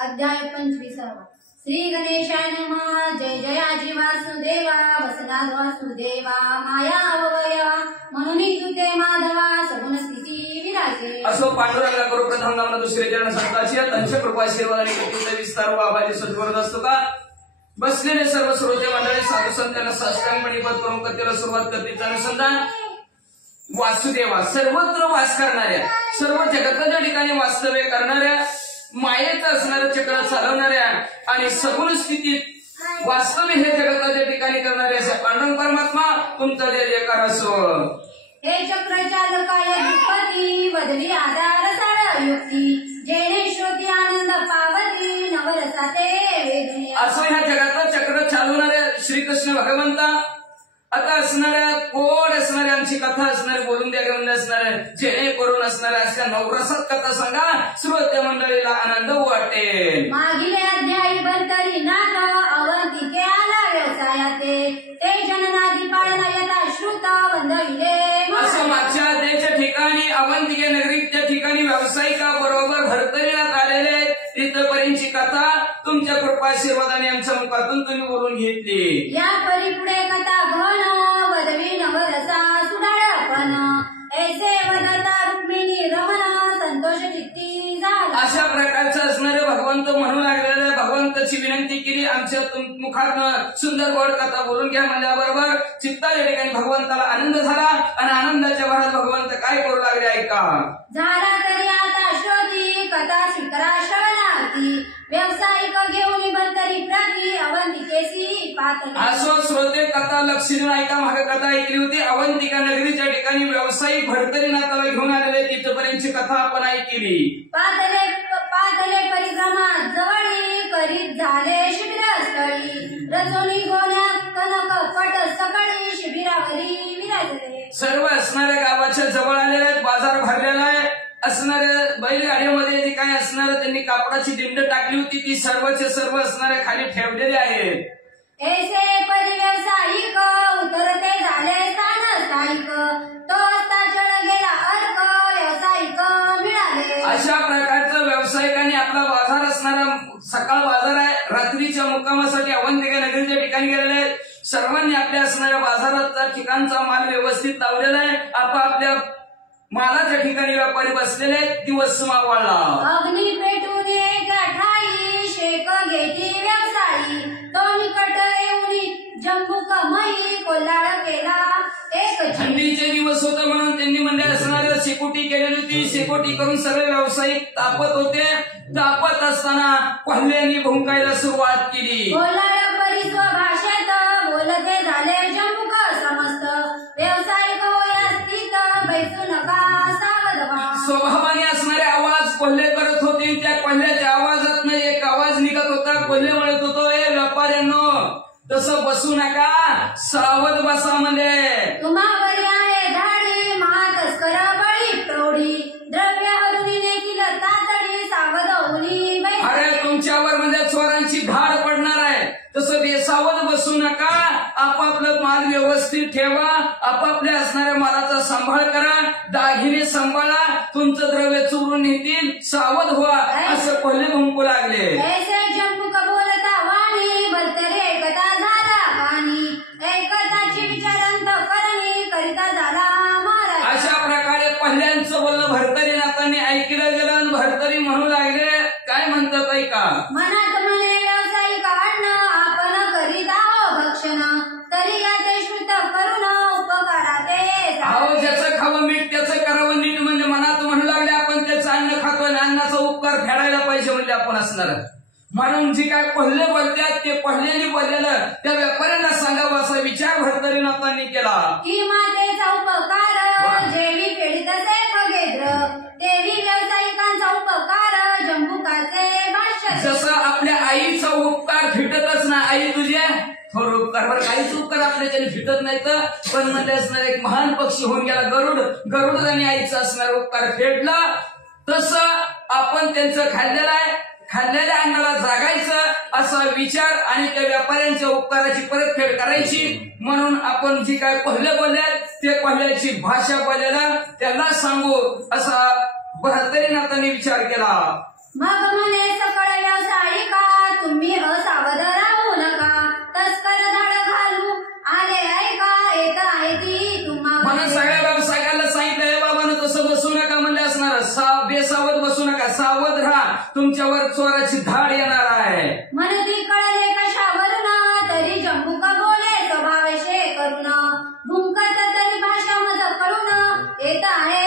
अध्याय 25 श्री गणेशाय नमः। जय जयाजी वासुदेवा वसनाद वासुदेवा माया अवयवा म्हणून तुते माधवा सगुण स्थिती विराजे। असो पांडुरंगा करू प्रथम नाम दुसरे चरण संताची त्यांच्या कृपा आशीर्वादाने कृतीचा विस्तार बाबाजी सद्गुरू असतो का। बसलेले सर्व श्रोते मंडळी साधू संतांना साष्टांग मणिपत करून कथेला सुरुवात करण्याचा अनुसंधान। वासुदेवा सर्वत्र वास करणाऱ्या, सर्व जगताच्या ठिकाणी वास्तव्य करणाऱ्या, मायेचं असणारं चक्र चालवणाऱ्या आणि सगुण स्थितीत वास्तव्य हे जगताच्या ठिकाणी करणारे असे पांडुरंग परमात्मा तुमचा जय जयकार असो। हे चक्र चालकाय दुपती वदली आधार सार युक्ती जेणे श्रोती आनंद पावती नवरसाते वेदने। असं ह्या जगाचं चक्र चालवणाऱ्या श्रीकृष्ण भगवंता आता असणाऱ्या कोण असणाऱ्या आमची कथा असणारे बोलून द्या घेऊन असणाऱ्या जेणेकरून असणाऱ्या अशा नवरसात कथा सांगा श्रोते मंडळीला आनंद वाटेल। मागील अध्यायी बंतरी नाथ अवंतिके आला व्यवसायाते ते जननादी पाळना यथा श्रुत वंदविले। असं मागच्या अध्यायाच्या ठिकाणी अवंतिके नगरीच्या ठिकाणी व्यावसायिका बरोबर भरतरीनाथ आलेले आहेत। तिथपर्यंतची कथा तुमच्या कृपाशीर्वादाने आमच्या मुखातून तुम्ही बोलून घेतली। या परिपुढे कथा घन वदवी नवरसा सुडाळपण ऐसे वदता रुक्मिणी रमण संतोष चित्ती झाला। अशा प्रकारचं असणारे भगवंत म्हणू लागलेले भगवंताची विनंती केली आमच्या मुखातनं सुंदर गोड कथा बोलून घ्या म्हणल्याबरोबर चित्ताच्या ठिकाणी भगवंताला आनंद झाला आणि आनंदाच्या भरात भगवंत काय करू लागले ऐका। झाला तरी आता श्रोती कथा शिकरा श्रवणार्थी व्यावसायिक घेऊन बंतरी प्रती अवंतिकेसी पातळी। असो श्रोते कथा लक्ष देऊन ऐका। मागे कथा ऐकली होती अवंतिका नगरीच्या ठिकाणी व्यावसायिक भरतरीनाथाला घेऊन आलेले तिथपर्यंतची कथा आपण ऐकली। पातले परिक्रमा जवळी करीत झाले शिबिरस्थळी रचोनी गोण्यात कनक पट सकळी शिबिरावरी विराजले। सर्व असणाऱ्या गावाच्या जवळ आलेले आहेत, बाजार भरलेला आहे। असणाऱ्या बैलगाडीमध्ये जे काय असणारं त्यांनी कापडाची दिंड टाकली होती ती सर्वचे सर्व असणाऱ्या खाली ठेवलेले आहेत। ऐसे परिव्यावसायिक उतरते झाले स्थानिक तो असता चढ गेला अर्क व्यावसायिक मिळाले। अशा प्रकारचं व्यावसायिकांनी आपला बाजार असणारा सकाळ बाजार आहे रात्रीच्या मुक्कामासाठी अवंतिका नगरीच्या ठिकाणी गेलेले आहेत। सर्वांनी आपल्या असणाऱ्या बाजाराचा ठिकाणचा माल व्यवस्थित लावलेला आहे। आपापल्या मालाच्या ठिकाणी व्यापारी बसलेले आहेत। दिवस मावळला अग्नी पेटून एक ठाई शेक घेती व्यवसायी तो निकट येऊन जम्बुक मही कोल्हाड केला एक थंडीचे दिवस होते म्हणून त्यांनी म्हणजे असणाऱ्या शेकोटी केलेली होती। शेकोटी करून सगळे व्यावसायिक तापत होते। तापत असताना कोल्ह्यांनी भुंकायला सुरुवात केली। कोल्हाड परी स्वभाषेत बोलते झाले जम्बुक समस्त व्यावसायिक होया स्थित बैसू नका सावध व्हा। स्वभावाने असणारे आवाज कोल्हे करत होते। त्या कोल्ह्याच्या आवाजातनं एक आवाज निघत होता। कोल्हे म्हणत होतो ए व्यापाऱ्यांनो तसं बसू नका सावध बसा म्हणजे तुम्हावरी आहे धाडी महातस्कर बळी प्रौढी द्रव्यावरून नेतील तातडी सावध होऊनी। अरे तुमच्यावर म्हणजे चोरांची धाड पडणार आहे तसं ते सावध बसू नका। आपापलं माल व्यवस्थित ठेवा, आपापल्या असणाऱ्या मालाचा सांभाळ करा, दागिने सांभाळा, तुमचं द्रव्य चोरून नेतील सावध व्हा असं कोल्हे भुंकू लागले। ऐसे जम्बुक बोलता वाणी भरतरे एकता झाला पाणी एकताची विचारांत करणी करिता झाला महाराज। अशा प्रकारे कोल्ह्यांचं बोलणं भरतरीनाथांनी ऐकलं गेलं आणि भरतरी म्हणू लागले काय म्हणतात ऐका। मनात म्हणे व्यावसायिक अन्न आपण करीत आहो भक्षण तरी ते श्रुत करून उपकाराते। अहो ज्याचं खावं मीठ त्याचं करावं नीट म्हणजे मनात म्हणू लागले आपण त्याचं अन्न खातो आणि अन्नाचा उपकार फेडायला पाहिजे म्हणजे आपण असणार म्हणून जे काय कोल्हे बोलतात ते कोल्ह्यांनी बोललेलं त्या व्यापाऱ्यांना सांगावं असा विचार भरतरीनाथांनी केला की मातेचा उपकार जेवी फेडित असे खगेद्र तेवी व्यावसायिकांचा उपकार जम्बुकाचे भाष्य। जसं आपल्या आईचा उपकार फिटतच ना आई तुझ्या थोडं उपकार काहीच उपकार आपल्याच्याने फिटत नाही तर पण मध्ये असणारा एक महान पक्षी होऊन गेला गरुडाने आईचा असणारा उपकार फेडला तसं आपण त्यांचं खाल्लेलं आहे। खाल्लेल्या अन्नाला जागायचं असा विचार आणि त्या व्यापाऱ्यांच्या उपकाराची परतफेड करायची म्हणून आपण जी काय कोल्हे बोलल्यात ते कोल्ह्याची भाषा बोलायला त्यांना सांगू असा भरतरीनाथांनी विचार केला। मग म्हणे सकळ व्यवसाय त्याच्यावर चोराची धाड येणार आहे. मनती कळले कशावरून तरी जंबुक बोले स्वभावेशे करून भुंकत तरी भाषा मज करून येत आहे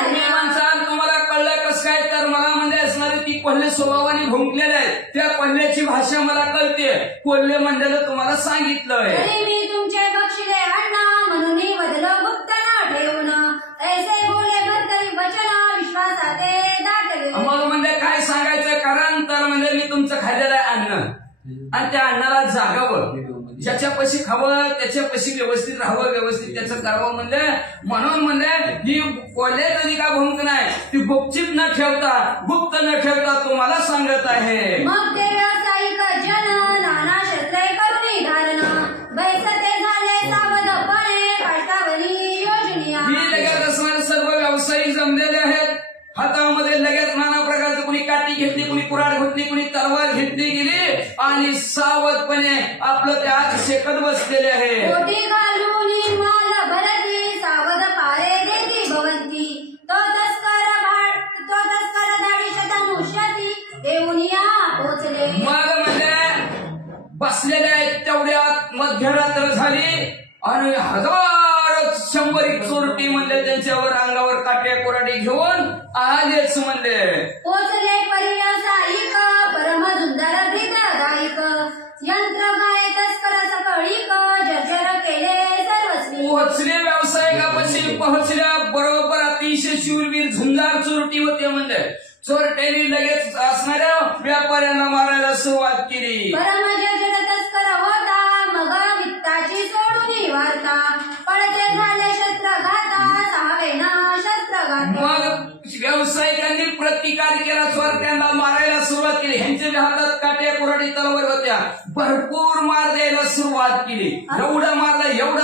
तुम्ही महाराज. म्हणसाल तुम्हाला कळलं कसं काय, तर मला म्हणजे असणारे ती कोल्हे स्वभावाने भुंकलेले आहेत, त्या कोल्ह्याची भाषा मला कळते. कोल्हे म्हणलेलं तुम्हाला सांगितलंय. तरी मी तुमचे बक्षिले अण्णा म्हणून बदलो गुप्त न ठेवून ऐसे बोले भरतरी वचन विश्वासाते दाटले. मग म्हणजे काय सांगायचं कारण, तर म्हणजे मी तुमचं खाल्लेलं आहे अन्न, आणि त्या अन्नाला जागावं, ज्याच्यापाशी खावं त्याच्यापाशी व्यवस्थित राहावं, व्यवस्थित त्याचं करावं म्हणले. म्हणून म्हणले ही कोल्हे तरी का भुंक नाही, ती गुपचिप न ठेवता, गुप्त न ठेवता तुम्हाला सांगत आहे. मग ते व्यावसायिक जन नाना शस्त्रे करून धारण बैसते झाले सावधपणे काष्टावरी योजनिया. ही लगेच असणारे सर्व व्यावसायिक जमलेले आहेत. हातामध्ये लगेच नाना प्रकारचं, कुणी काठी घेतली, कुणी कुऱ्हाड घेतली, कुणी तलवार घेतली गेली आणि सावधपणे आपलं त्यात शेकत बसलेले आहे. कोटी घालून माल भरती सावध पारे देती भवंती तो तस्कर दाढी शतनुष्यती देऊनिया पोचले. मग म्हणजे बसलेले आहेत तेवढ्यात मध्यरात्र झाली आणि हजार 100 चोरटी म्हणले त्यांच्यावर अंगावर काट्या कोराडी घेऊन आलेच म्हणले. पोचले परिव्यावसायिक परम सुंदर भीत गायिक यंत्र गाय तस्कर सकळीक जर्जर केले सर्वस्वी. पोहोचले व्यावसायिकापाशी पोहोचल्या बरोबर अतिशय शूरवीर झुंजार चोरटी होते म्हणले. चोरट्यांनी लगेच असणाऱ्या व्यापाऱ्यांना मारायला सुरुवात केली. परम जर्जर तस्कर होता मग वित्ताची सोडून वार्ता पळते झाले शस्त्रघाता सहावेना शस्त्रघात. मग व्यावसायिकांनी प्रतिकार केला, चोरट्यांना मारायला सुरुवात केली. ह्यांच्या हातात काट्या कुऱ्हाडी तलवार होत्या, भरपूर मार द्यायला सुरुवात केली. एवढं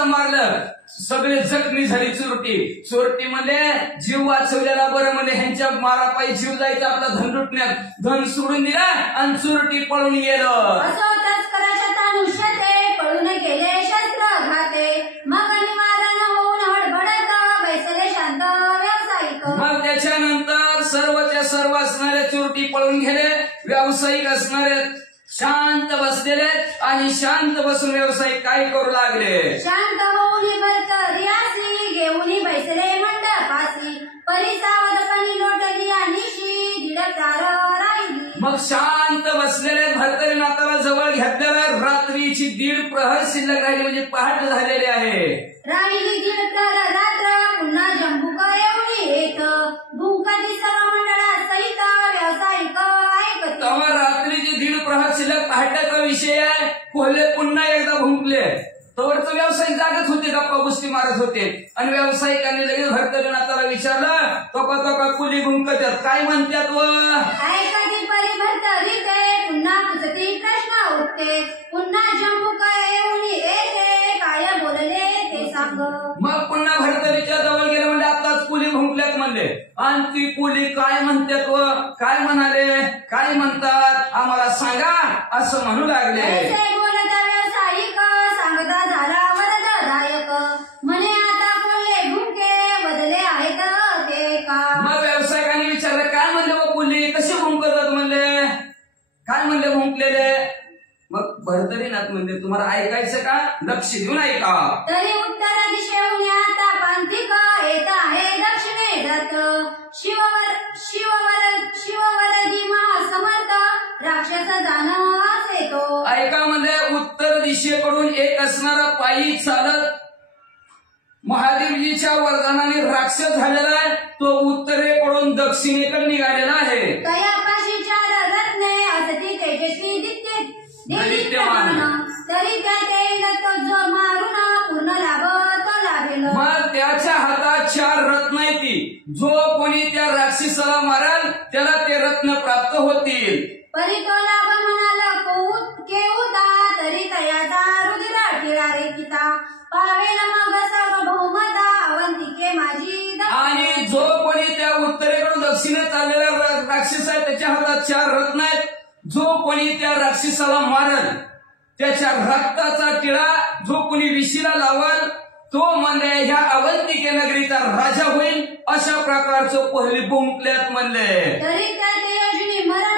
मारलं सगळे जखमी झाली चोरटी. चोरटीमध्ये जीव वाचवलेला बरं म्हणजे ह्यांच्या मारापायी जीव जायचा आपला धन लुटण्यात, धन सोडून दिला आणि चोरटी पळून गेलं. असो तस्कराच्या तानुष्यते पळून गेले शस्त्रघाते मग निवारण होऊन हडबडत बैसले शांत व्यावसायिक. मग त्याच्यानंतर सर्वच्या सर्व असणाऱ्या चोरटी पळून गेले, व्यावसायिक असणारे शांत बसलेले आणि शांत बसून व्यावसायिक काय करू लागले. शांत होऊन भरत रियासी घेऊन बैसले मंडपासी परिसावधपणी लोटली निशी दिडतार राहिली. मग शांत बसलेले भरतरीनाथाला जवळ घेतलेलं रात्रीची 1:30 प्रहर शिल्लक राहिली, म्हणजे पहाट झालेली आहे. राहिली दिडतार रात्र पुन्हा जंबुक येऊन येत भूंकाची सर्व मंडळा सहित व्यावसायिक ऐकत. तेव्हा रात्रीची 1:30 प्रहर शिल्लक पहाटाचा विषय आहे. कोल्हे पुन्हा एकदा भुंकले. तोवरच व्यावसायिक जागत होते, गप्पा गोष्टी मारत होते आणि व्यावसायिकांनी लगेच भरतरीनाथाला विचारलं, तो कुली भुंकतात काय म्हणतात व ऐकती परी भरतरीते पुन्हा पुसती प्रश्न उठते पुन्हा जंबुक येऊन येते काय बोलले ते सांग. मग पुन्हा भरतरीच्या जवळ गेले, म्हणजे आताच कुली भुंकल्यात म्हणले. आणि ती कुली काय म्हणतात व काय म्हणाले, काय म्हणतात आम्हाला सांगा असं म्हणू लागले. ऐसे बोलता व्यावसायिक सांगता झाला वरददायक म्हणे आता कोल्हे भुंके बदले आहेत ते का. मग व्यावसायिकांनी विचारलं काय म्हणले व कुली कसे भुंकतात म्हणले, काय म्हणले भुंकलेले. मग भरतरीनाथ म्हणले तुम्हाला ऐकायचं का, लक्ष देऊन ऐका. तरी उत्तर दिशेहून आता पांथिक येत आहे दक्षिणे जात शिववरदी महासमर्थ राक्षस जाण असे तो. ऐका म्हणजे उत्तर दिशेकडून एक असणारा पायी चालत महादेवजीच्या वरदानाने राक्षस झालेला आहे, तो उत्तरेकडून दक्षिणेकडे निघालेला आहे. तयापाशी 4 रत्ने असती तेजस्वी दित्यमान तरी त्या तेल तो जो मारून पूर्ण लाभ तो लाभेल. मग त्याच्या हातात 4 रत्न येतील, जो कोणी त्या राक्षसाला मारेल त्याला ते रत्न प्राप्त होतील. परी तो लाभ म्हणाला केऊता तरी तयाचा रुधिरा टिळा रेखिता पावेल मग सार्वभौमता अवंतिके माझी. आणि जो कोणी त्या उत्तरेकडून दक्षिणेत चाललेला राक्षस आहे त्याच्या हातात 4 रत्न आहेत, जो कोणी त्या राक्षसाला मारल त्याच्या रक्ताचा टिळा जो कोणी विशीला लावल तो म्हणले ह्या अवंतिके नगरीचा राजा होईल. अशा प्रकारचं पहिले भुंकल्यात म्हणले. तरी त्या तेजस्वी मरण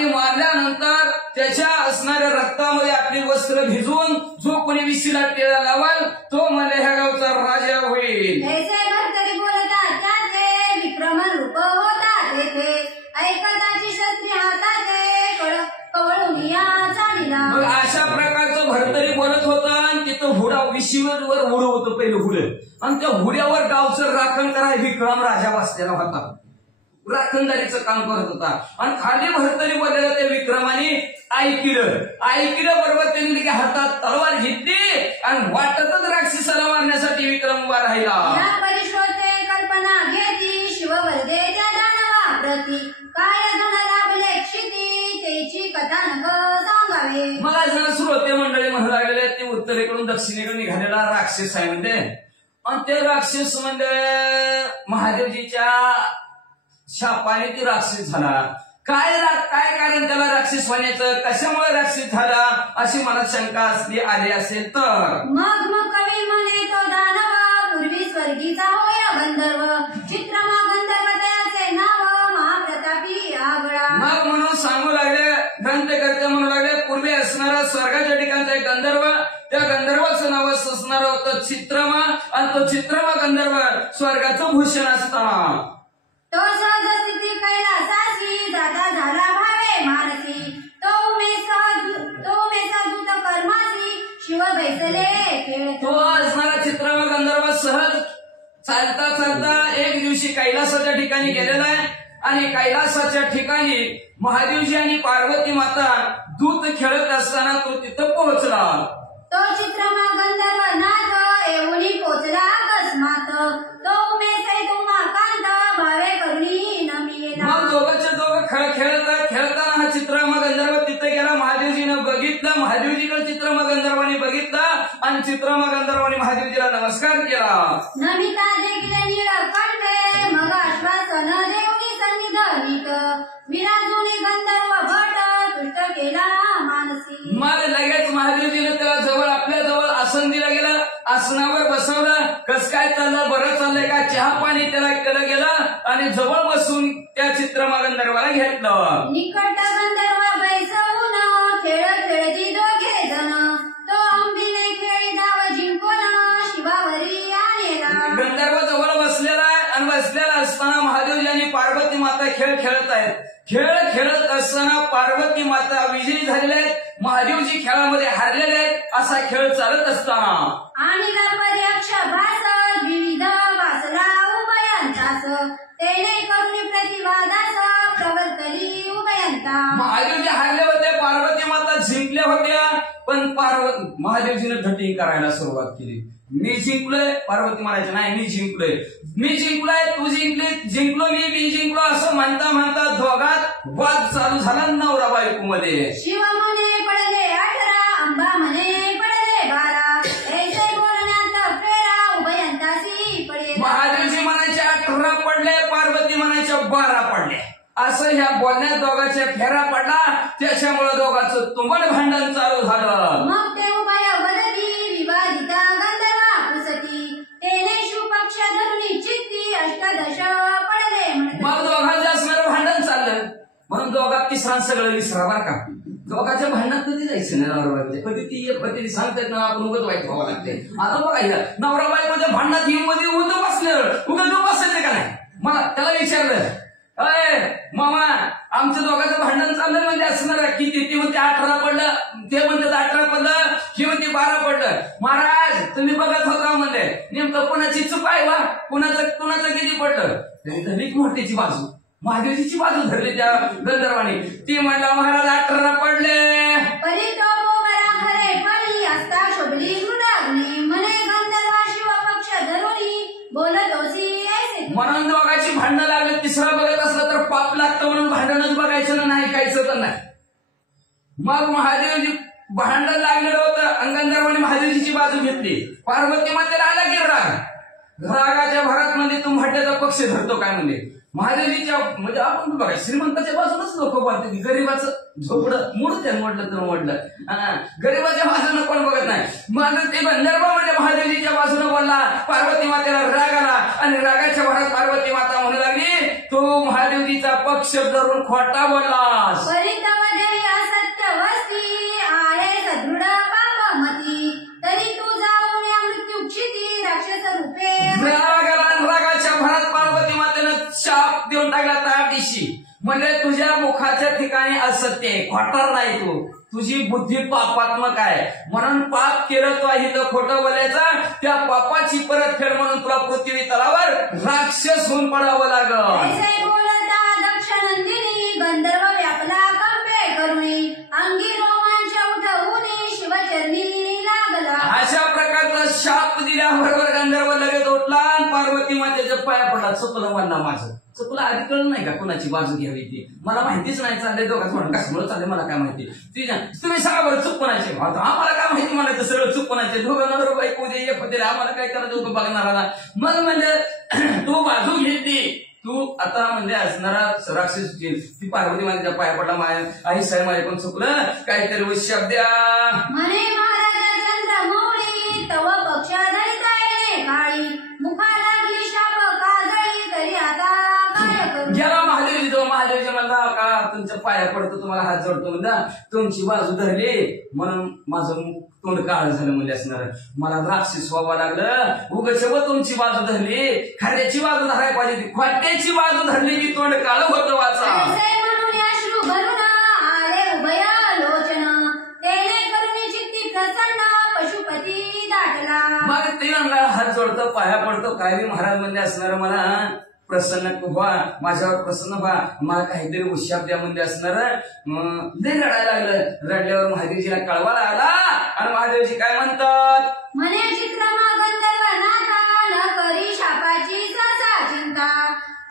आणि मारल्यानंतर त्याच्या असणाऱ्या रक्तामध्ये आपली वस्त्र भिजवून जो कोणी विशीला टेळा लावाल तो मला ह्या गावचा राजा होईल. ऐसे भरतरी बोलतात त्याचे विक्रमन रूप होतात तेथे ऐकताची शस्त्री हाताचे कवळून या चालीला. मग अशा प्रकारचं भरतरी बोलत होता आणि तिथं हुडा विशीवर उडं होतं पहिलं हुडं आणि त्या हुड्यावर गावचं राखण कराय विक्रम राजा बसलेला होता. राखणदारीचं काम करत होता आणि खाली भरतरी बोललेलं त्या विक्रमाने ऐकिलं बरोबर त्यांनी हातात तलवार घेतली आणि वाटतच राक्षसाला मारण्यासाठी विक्रम उभा राहिला. या परिश्रोते कल्पना घेती शिववर्धे त्या दानवा प्रती काय गुण लाभले क्षिती त्याची कथा नग सांगावे. मला जण श्रोते मंडळी म्हणू लागलेले ते उत्तरेकडून दक्षिणेकडे निघालेला राक्षस आहे म्हणजे आणि ते राक्षस म्हणजे महादेवजीच्या शापाने ती राक्षस झाला. काय कारण त्याला राक्षस होण्याचं कशामुळे राक्षस झाला अशी मनात शंका असली आली असेल तर मग कवी म्हणे तो दानवा पूर्वी स्वर्गीचा होया गंधर्व चित्रमा गंधर्व त्याचे नाव महाप्रतापी आगळा. मग म्हणून सांगू लागले ग्रंथकर्ते म्हणू लागले पूर्वी असणारा स्वर्गाच्या ठिकाणचा एक गंधर्व त्या गंधर्वाचं नाव असणार होतं चित्रमा आणि तो चित्रमा गंधर्व स्वर्गाचं भूषण असता. तो सहज स्थिती कैलासासी जाता झाला भावे मानसी तो उमेसा दूत कर्मासी शिव बैसले खेळ. तो असणारा चित्रमा गंधर्व सहज चालता चालता एक दिवशी कैलासाच्या ठिकाणी गेलेला आहे आणि कैलासाच्या ठिकाणी महादेवजी आणि पार्वती माता दूत खेळत असताना तो तिथं पोहोचला. तो चित्रमा गंधर्व नाथ येऊनी पोचला अकस्मात तो उमेसे तुम्हा कांत भावे करुणी नमिला. मग दोघं खेळताना हा चित्रमा गंधर्व तिथे गेला. महादेवजीनं बघितलं महादेवजीकडे चित्रमा गंधर्वाने बघितलं आणि चित्रमा गंधर्वाने महादेवजीला नमस्कार केला. नमिता देखील निळकंठे मग आश्वासन देऊनी सन्निधनित विराजुनी गंधर्व भट तुष्ट केला मानसी. मग लगेच महादेवजीनं त्याला जवळ आपल्या जवळ आसन दिलं गेलं. आसनावर बसवलं. कस काय चाललं बरं चाललंय का चहा पाणी त्याला केलं गेलं आणि जवळ बसून त्या चित्रमा गंधर्वाला घेतलं. निकट गंधर्व बैसवून खेळ खेळती दोघे जण तो अंबीने खेळी डाव जिंकून शिवावरी आणेला. गंधर्व जवळ बसलेला आहे आणि बसलेला असताना महादेवजी आणि पार्वती माता खेळ खेळत आहेत. खेळ खेळत असताना पार्वती माता विजयी झालेल्या आहेत. महादेवजी खेळामध्ये हारलेले आहेत. असा खेळ चालत असताना आणि पर्यक्ष भास विविध वासला उभयंतास तेने करुणी प्रतिवादास प्रवर्तली उभयंता. महादेवजी हारले होते पार्वती माता जिंकल्या होत्या पण महादेवजीने धटिंग करायला सुरुवात केली. मी जिंकलोय पार्वती म्हणायचं नाही मी जिंकलोय तू जिंकलो मी जिंकलो असं म्हणता म्हणता दोघात वाद चालू झाला नवरा बायको मध्ये. शिव म्हणे पडले 18 अंबा म्हणे पडले 12 ऐसे बोलण्यात प्रेरा उभयंतासी पडले. महादेवजी म्हणायचे 18 पडले पार्वती म्हणायच्या 12 पडले असं ह्या बोलण्यात दोघांच्या फेरा पडला. त्याच्यामुळे दोघांचं तुंबड भांडण चालू झालं. मग ते उभय वरदी विवादिता गंधर्वा पुसती तेने शुपक्ष धरुणी चित्ती अष्टदश पडले. मग दोघांचं असणारं भांडण चाललं म्हणून दोघात तिसरा सगळं विसरा बरं का. दोघांच्या भांडणात कधी जायचं नाही नवरा बायकोचे कधी ती सांगतात ना आपण उगत वाईट व्हावं लागते. आता बघा नवरा बायकोच्या भांडणात ही मध्ये उगत बसलं उगत बसायचं का नाही. मला त्याला विचारलं अय मामा आमच्या दोघांचं भांडण चाललं म्हणजे असणार किती ती म्हणते 18 पडलं ते म्हणतात 18 पडलं ही म्हणते 12 पडलं. महाराज तुम्ही बघत होता म्हणजे नेमकं कोणाची चूक आहे वा कुणाचं किती पडलं. त्यांनी मोठीची बाजू महादेवजीची बाजू धरली त्या गंधर्वाने. ती म्हणला महाराज 18 पडले. खरे पडी असता शोभली मृडाग्नी म्हणे गंधर्वा शिव पक्ष धरुणी बोलत होसी. म्हणून दोघांची भांडणं लागली. तिसरा बघत असलं तर पाप लागतं म्हणून भांडणच बघायचं ना नाही ऐकायचं तर नाही. मग महादेवजी भांडण लागलेलं होतं आणि गंधर्वाने महादेवजीची बाजू घेतली. पार्वती मातेला आला की रागाच्या भरात मध्ये तू भाट्याचा पक्ष धरतो काय म्हणजे महादेवजीच्या म्हणजे आपण बघा श्रीमंताच्या बाजूनच लोक बोलतात. गरीबाचं झोपडं मोडत्या मोडलं तर मोडलं गरीबाच्या बाजूनं कोण बघत नाही. मग ते गंधर्व म्हणजे महादेवजीच्या बाजूनं बोलला. पार्वती मातेला राग आला आणि रागाच्या भरात पार्वती माता म्हणू लागली तो महादेवजीचा पक्ष शब्द धरून खोटा बोललास. परितवदे असत्य वस्ती आहे सदृढ पापमती तरी तू जाऊन या मृत्यूक्षिती राक्षस रूपे रागाच्या भरात पार्वती मातेनं शाप देऊन टाकला त्या दिवशी. म्हणजे तुझ्या मुखाच्या ठिकाणी असत्य आहे, खोटार नाही तू. तुझी बुद्धी पापात्मक आहे म्हणून पाप केलं तो इथं खोटं बोलायचा. त्या पापाची परतफेड म्हणून तुला पृथ्वी तलावर राक्षस होऊन पडावं लागल. ऐसे बोलता दक्ष नंदिनी गंधर्व व्यापला कंपे करुणी अंगी रोमांच उठवून शिवचरणी लागला. अशा प्रकारचा शाप दिल्याबरोबर गंधर्व लगेच उठला आणि पार्वती मातेच्या पाया पडला. चुकलं म्हणला माझं. चुकलं आधी कळलं नाही का कोणाची बाजू घ्यावी ती. मला माहितीच नाही चाललंय दोघांच म्हणून कशामुळे चाललंय मला काय माहिती. तुम्ही सांगा बरं चूक कोणाची. आम्हाला काय माहिती म्हणायचं सगळं चूक कोणाचे. दोघं नगर बायको दे एक होते आम्हाला काय करायचं दोघं बघणारा. मग म्हणजे तू बाजू घेतली. तू आता म्हणजे असणारा राक्षस ती पार्वती मातेच्या पाया पडला. माझ्या आई साहेब माझ्या पण चुकलं काहीतरी शब्द द्या म्हणे महाराज चंद्रमौळी तव पक्ष धरिताय काळी मुखा लागली शाप काजळी तरी आता काय करू. गेला महादेवजी तो महादेवजी म्हणला का तुमच्या पाया पडतो तुम्हाला हात जोडतो म्हणला. तुमची बाजू धरली म्हणून माझं तोंड काळ झालं म्हणजे असणार. मला राक्षस व्हावं लागलं. उगाच तुमची बाजू धरली. खऱ्याची बाजू धरायला पाहिजे ती. खोट्याची बाजू धरली की तोंड काळ होतं वाचा. ऐसे म्हणून अश्रू भरून आले उभयालोचन तेने करुणी चित्ती प्रसन्न पशुपती दाटला. मग ते म्हणला हात जोडतो पाया पडतो काय बी महाराज म्हणजे असणार मला प्रसन्न व्हा माझ्यावर प्रसन्न व्हा मला काहीतरी उशाप द्या म्हणजे असणार. लय रडायला लागलं. रडल्यावर महादेवजीला कळवायला आला आणि महादेवजी काय म्हणतात म्हणे चित्रमा गंधर्व नाथा न करी शापाची सहसा चिंता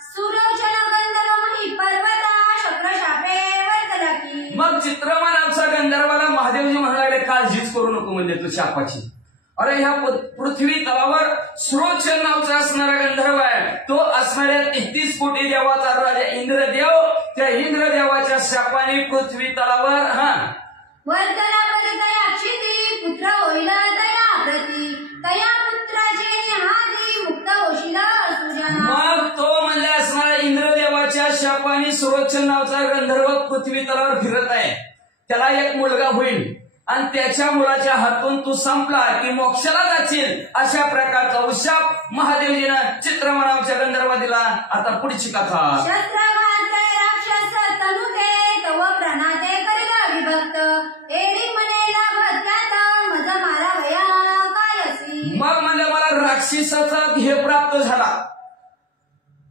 सुलोचन गंधर्व मही पर्वता शक्र शापे वर्तला की. मग चित्रमा नावचा गंधर्वाला महादेवजी म्हणाले काळजीच करू नको म्हणजे तू शापाची. अरे ह्या पृथ्वी तलावर सुलोचन नावचा असणारा गंधर्व आहे. तो असणाऱ्या 33 कोटी देवाचा राजा इंद्रदेव. त्या इंद्रदेवाच्या शापाने पृथ्वी तलावर वर्तला परितया क्षिती पुत्र होईल तया प्रती तया पुत्राचे हाती मुक्त होशील सुजना. मग तो म्हणजे असणारा इंद्रदेवाच्या शापाने सुलोचन नावचा गंधर्व पृथ्वी तलावर फिरत आहे. त्याला एक मुलगा होईल आणि त्याच्या मुलाच्या हातून तू संपला की मोक्षाला जाशील अशा प्रकारचा उशाप महादेवजीनं चित्रमा नावच्या गंधर्व दिला. आता पुढची कथा. शस्त्रघात राक्षस तनुते तव प्रणाते करिला विभक्त एडी म्हणे लाभत त्यात मज मारा वया काय असी. मग म्हणजे मला राक्षसाचा ध्येय प्राप्त झाला.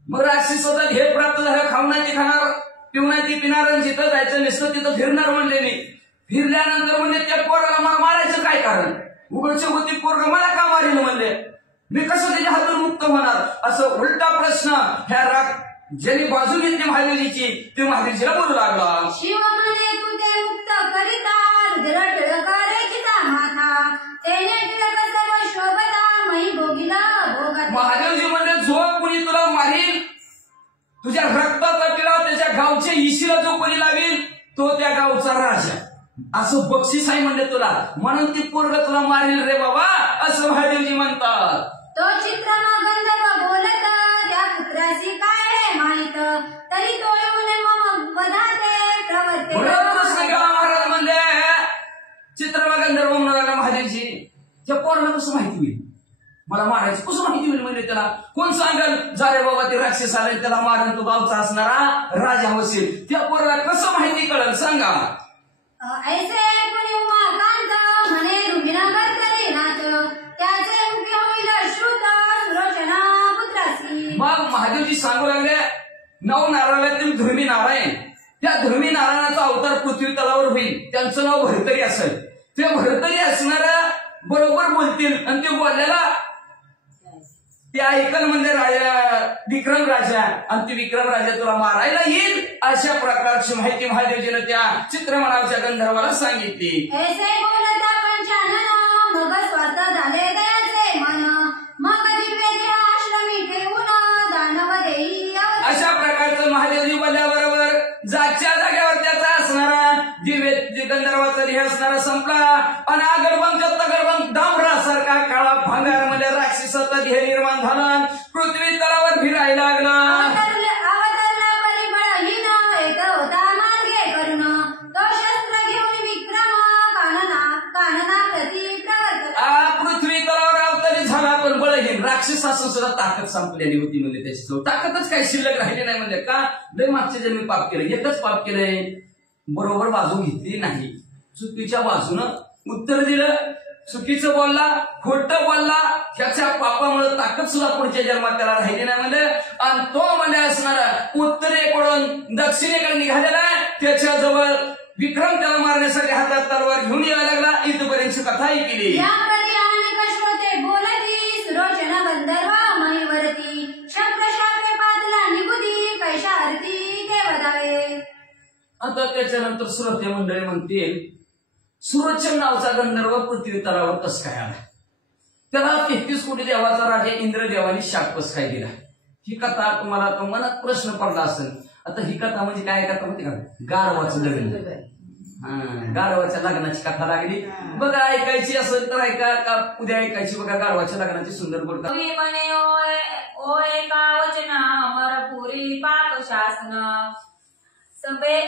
मग राक्षसाचा ध्येय प्राप्त झाला. खाऊ नाही ती खाणार पिऊ नाही ती पिणार आणि जिथं जायचं नुसतं तिथं फिरणार म्हणले नाही. फिरल्यानंतर म्हणजे त्या पोराला मला मारायचं काय कारण. उघडचे होती पोरग मला का मारील म्हणले. मी कसं त्याच्या हातून मुक्त होणार असं उलटा प्रश्न ह्या ज्यांनी बाजू घेतली महादेवजीची ते महादेवजीला बोलू लागला. शिव म्हणे तू ते मुक्त करिता रुद्र टिळकारेखिता माथा तेने टिळक सर्व शोभता मही भोगिला भोगता. महादेवजी म्हणजे जो कोणी तुला मारील तुझ्या रक्ताचा टिळा त्याच्या गावच्या इशीला जो कोणी लावील तो त्या गावचा राजा असं बक्षीस आहे म्हणजे तुला. म्हणून ती पोरग तुला मारील रे बाबा असं महादेवजी म्हणतात. तो चित्रमा गंधर्व बोलत त्या पुत्रासी काय रे माहित तरी तो येऊन मम वधाते प्रवर्ते. प्रश्न केला महाराज म्हणजे चित्रमा गंधर्व म्हणाला महादेवजी त्या पोराला कसं माहिती होईल मला मारायचं कसं माहिती होईल म्हणजे त्याला कोण सांगेल जा रे बाबा ते राक्षस आले त्याला मारून तो गावचा असणारा राजा होशील. त्या पोराला कसं माहिती कळेल सांगा. ऐसे कोणी उमाकांत म्हणे रुग्णागर करी नाच त्याचे मुख्य होईल श्रुत सुलोचना पुत्रासी. मग महादेवजी सांगू लागले नव नारायणातील धर्मी नारायण त्या धर्मी नारायणाचा अवतार पृथ्वी तलावर होईल. त्यांचं नाव भरतरी असेल. ते भरतरी असणारा बरोबर बोलतील आणि ते बोलल्याला ते ऐकल म्हणजे राजा विक्रम राजा आणि ते विक्रम राजा तुला मारायला येईल अशा प्रकारची माहिती महादेवजीनं त्या चित्रमा नावच्या गंधर्वाला सांगितली. ऐसे बोलता पंचानन मग स्वार्थ झाले दयाचे मन मग दिव्य देह आश्रमी ठेवून दानव देई. अशा प्रकारचं महादेवजी बोलल्याबरोबर जागच्या जागेवर त्याचा असणारा दिव्य गंधर्वाचा ध्येय असणारा संपला आणि आगरबंग तगरबंग डांबरासारखा काळा भांगारमध्ये राक्षसाचा ध्येय निर्माण झाला. पृथ्वी तलावर फिरायला लागला. अवतरला परिबळहीन राक्षस असून सुद्धा ताकद संपलेली होती म्हणजे त्याची जवळ ताकदच काही शिल्लक राहिली नाही म्हणजे का लय मागच्या जन्मी पाप केलं एकच पाप केलंय बरोबर बाजू घेतली नाही चुकीच्या बाजूनं उत्तर दिलं चुकीचं बोलला खोटं बोलला त्याच्या पापामुळे ताकद सुद्धा पुढच्या जन्मात त्याला राहिली नाही म्हणजे आणि तो म्हणजे असणारा उत्तरेकडून दक्षिणेकडे निघालेला त्याच्या जवळ विक्रम त्याला मारण्यासाठी हातात तलवार घेऊन यायला लागला इथपर्यंत कथाही केली सुरोचना गंधर्व मणिवरती शक्रशास्त्रे पातला निगुदी कैशारती देवदावे. आता त्याच्यानंतर श्रोते मंडळी म्हणतील सुरोचन नावचा गंधर्व पृथ्वी तलावर कस काय आला त्याला 33 कोटी देवाचा राजा इंद्रदेवानी शाप कस काय दिला ही कथा तुम्हाला तो मनात प्रश्न पडला असेल. आता ही कथा म्हणजे काय कथा माहिती का गाढवाचं लग्न गाढवाच्या लग्नाची कथा लागली बघा ऐकायची असेल तर ऐका का उद्या ऐकायची बघा गाढवाच्या लग्नाची सुंदर बोलता म्हणे ओ एका वचना अमरपुरी पाक शासन सभे